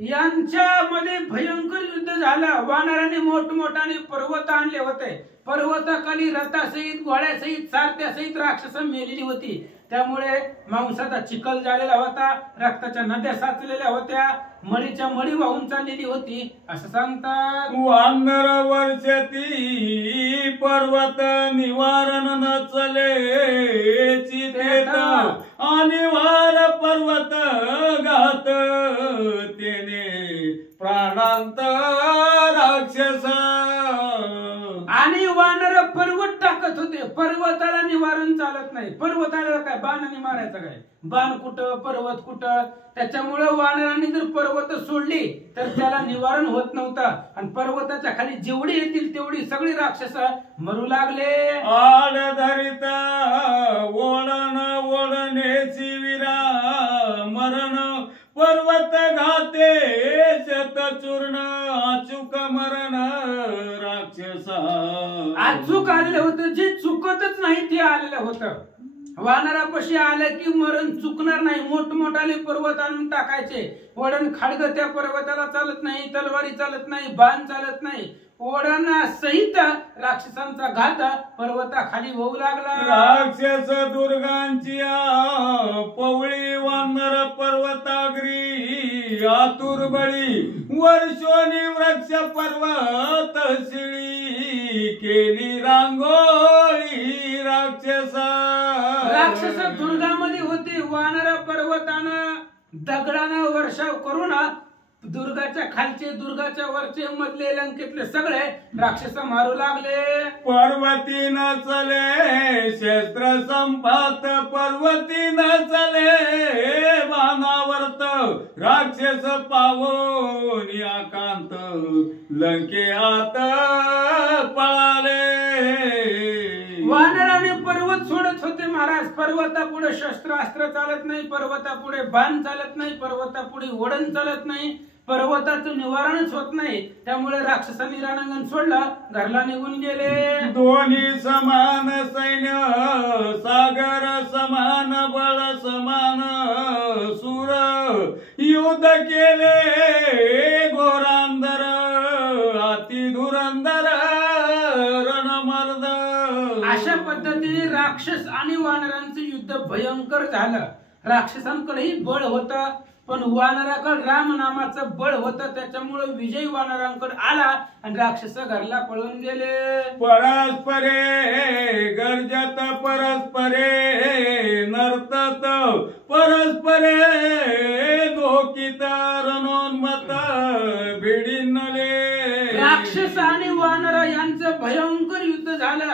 यांच्यामध्ये भयंकर युद्ध झालं. वानराने मोठमोठाने पर्वत आणले होते, पर्वताखाली रथासहित घोड्यासहित सारथ्यासहित राक्षस मेलेली होती. त्यामुळे मांसाचा चिखल झालेला होता, रक्ताच्या नद्या साचलेल्या होत्या, मळीच्या मळी वाहून चाललेली होती असं सांगतात. वानर वर्षती पर्वत निवारण नचले चितेत आणि वार पर्वत घात तेने प्राणांत राक्षस. आणि वानर पर्वत टाकत होते, पर्वताला निवारण चालत नाही. पर्वताला काय बाणाने मारायचं काय? बाण कुठं पर्वत कुठं? त्याच्यामुळे वानरांनी जर पर्वत सोडली तर त्याला निवारण होत नव्हतं, आणि पर्वताच्या खाली जेवढी येतील तेवढी सगळी राक्षस मरू लागले. आड धरिता ओढण ओढण्याची विरा मरण पर्वत घाते शतचूर्ण अचूक मरण राक्षसा. अचूक आलेलं होतं, जे चुकतच नाही ते आलेलं होतं. वानरापाशी आलं की मरण चुकणार नाही. मोठमोठाले पर्वत आणून टाकायचे, वडण खाडग त्या पर्वताला चालत नाही, तलवारी चालत नाही, बाण चालत नाही. ओढणा सहित राक्षसांचा घात पर्वताखाली होऊ लागला. राक्षस दुर्गांची पवळी वानर पर्वताग्री आतुर बळी वर्षोनी वृक्ष पर्वत शिळी केली रांगोळी राक्षसा. राक्षस दुर्गामध्ये होते. वानर पर्वतानं दगडानं वर्षाव करून दुर्गाच्या खालचे दुर्गाच्या वरचे मधले लंकेतले सगळे राक्षस मारू लागले. पर्वती न चले शस्त्र संपात पर्वती न चले बाणावर्त राक्षस पावोनी आकांत लंकेत पळाले. वानराने पर्वत सोडत होते महाराज. पर्वतापुढे शस्त्रास्त्र चालत नाही, पर्वतापुढे बाण चालत नाही, पर्वतापुढे ओढण चालत नाही. पर्वताचं निवारणच होत नाही. त्यामुळे राक्षसांनी रणांगण सोडलं, घरला निघून गेले. दोन्ही समान सैन्य, सागर समान बळ समान सूर, युद्ध केले घोरांदर, अति धुरंदर रणमर्द. अशा पद्धतीने राक्षस आणि वानरांचं युद्ध भयंकर झालं. राक्षसांकडेही बळ होतं, पण वानराकडे राम नामाचं बळ होतं. त्याच्यामुळे विजय वानरांकडे आला आणि राक्षस घरला पळून गेले. परस्परे गर्जत परस्परे नर्तत परस्परे धोकित रणोन्मत भिडिनले. राक्षस आणि वानर यांचं भयंकर युद्ध झालं.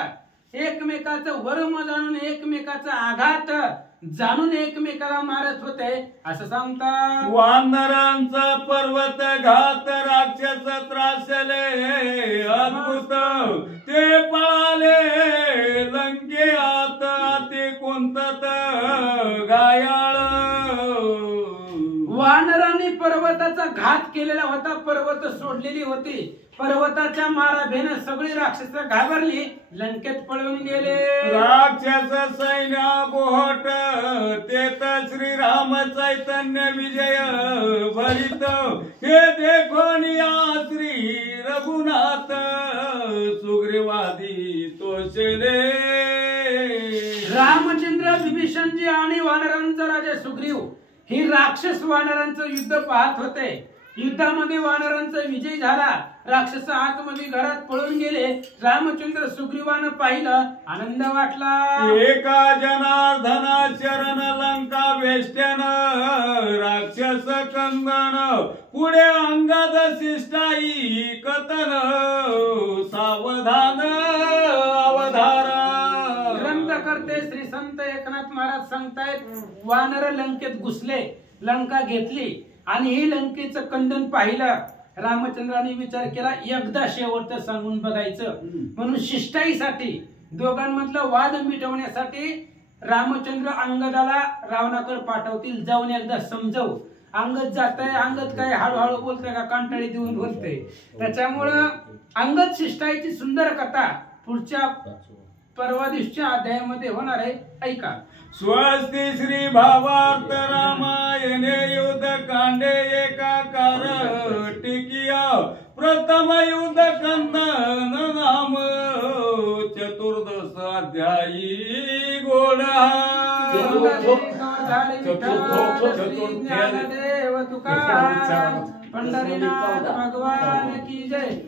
एकमेकाचं वर्म जाणून एकमेकाचा आघात जाणून एकमेकाला मारत होते असं सांगतात. वानरांचा पर्वत घात राक्षस त्रासले अद्भुत, ते पळाले लंके आत ते कुंतत गायाळ. वानरांनी पर्वताचा घात केलेला होता, पर्वत सोडलेली होती. पर्वताच्या माराभेनं सगळी राक्षस घाबरली, लंकेत पळून गेले. राक्षस सैन्य बोहट तेत श्रीराम चैतन्य विजय भरित, हे देखोनिया श्री रघुनाथ सुग्रीवादी तोषले. रामचंद्र, विभीषणजी आणि वानरांचा राजा सुग्रीव ही राक्षस वानरांचं युद्ध पाहत होते. युद्धामध्ये वानरांचा विजय झाला. राक्षस आतमध्ये घरात पळून गेले. रामचंद्र सुग्रीवानं पाहिलं, आनंद वाटला. एका जनार्दन शरण लंका वेष्ट्यन, राक्षस कंदन पुढे अंगद शिष्टाई कथन, सावधान अवधारा. ग्रंथकर्ते श्री संत एकनाथ महाराज सांगतायत, वानर लंकेत घुसले, लंका घेतली आणि ही लंकेचं कंदन पाहिलं. रामचंद्राने विचार केला, एकदा शेवटचं सांगून बघायचं. म्हणून शिष्टाईसाठी, दोघांमधला वाद मिटवण्यासाठी रामचंद्र अंगदाला रावणाकडे पाठवतील, जाऊन एकदा समजव. अंगद जात आहे, अंगद काय हळूहळू बोलतोय का कांटाळी देऊन बोलतोय. त्याच्यामुळं अंगद शिष्टाईची सुंदर कथा पुढच्या परवा दिवशीच्या अध्यायामध्ये होणार आहे, ऐका. स्वस्ति श्री भावार्थ रामायणे युद्ध कांडे एकाकार टिकिया, प्रथम युद्ध कंदन नाम चतुर्दश अध्यायी गोडा. ज्ञानदेव तुकाराम, पंढरीनाथ भगवान की जय.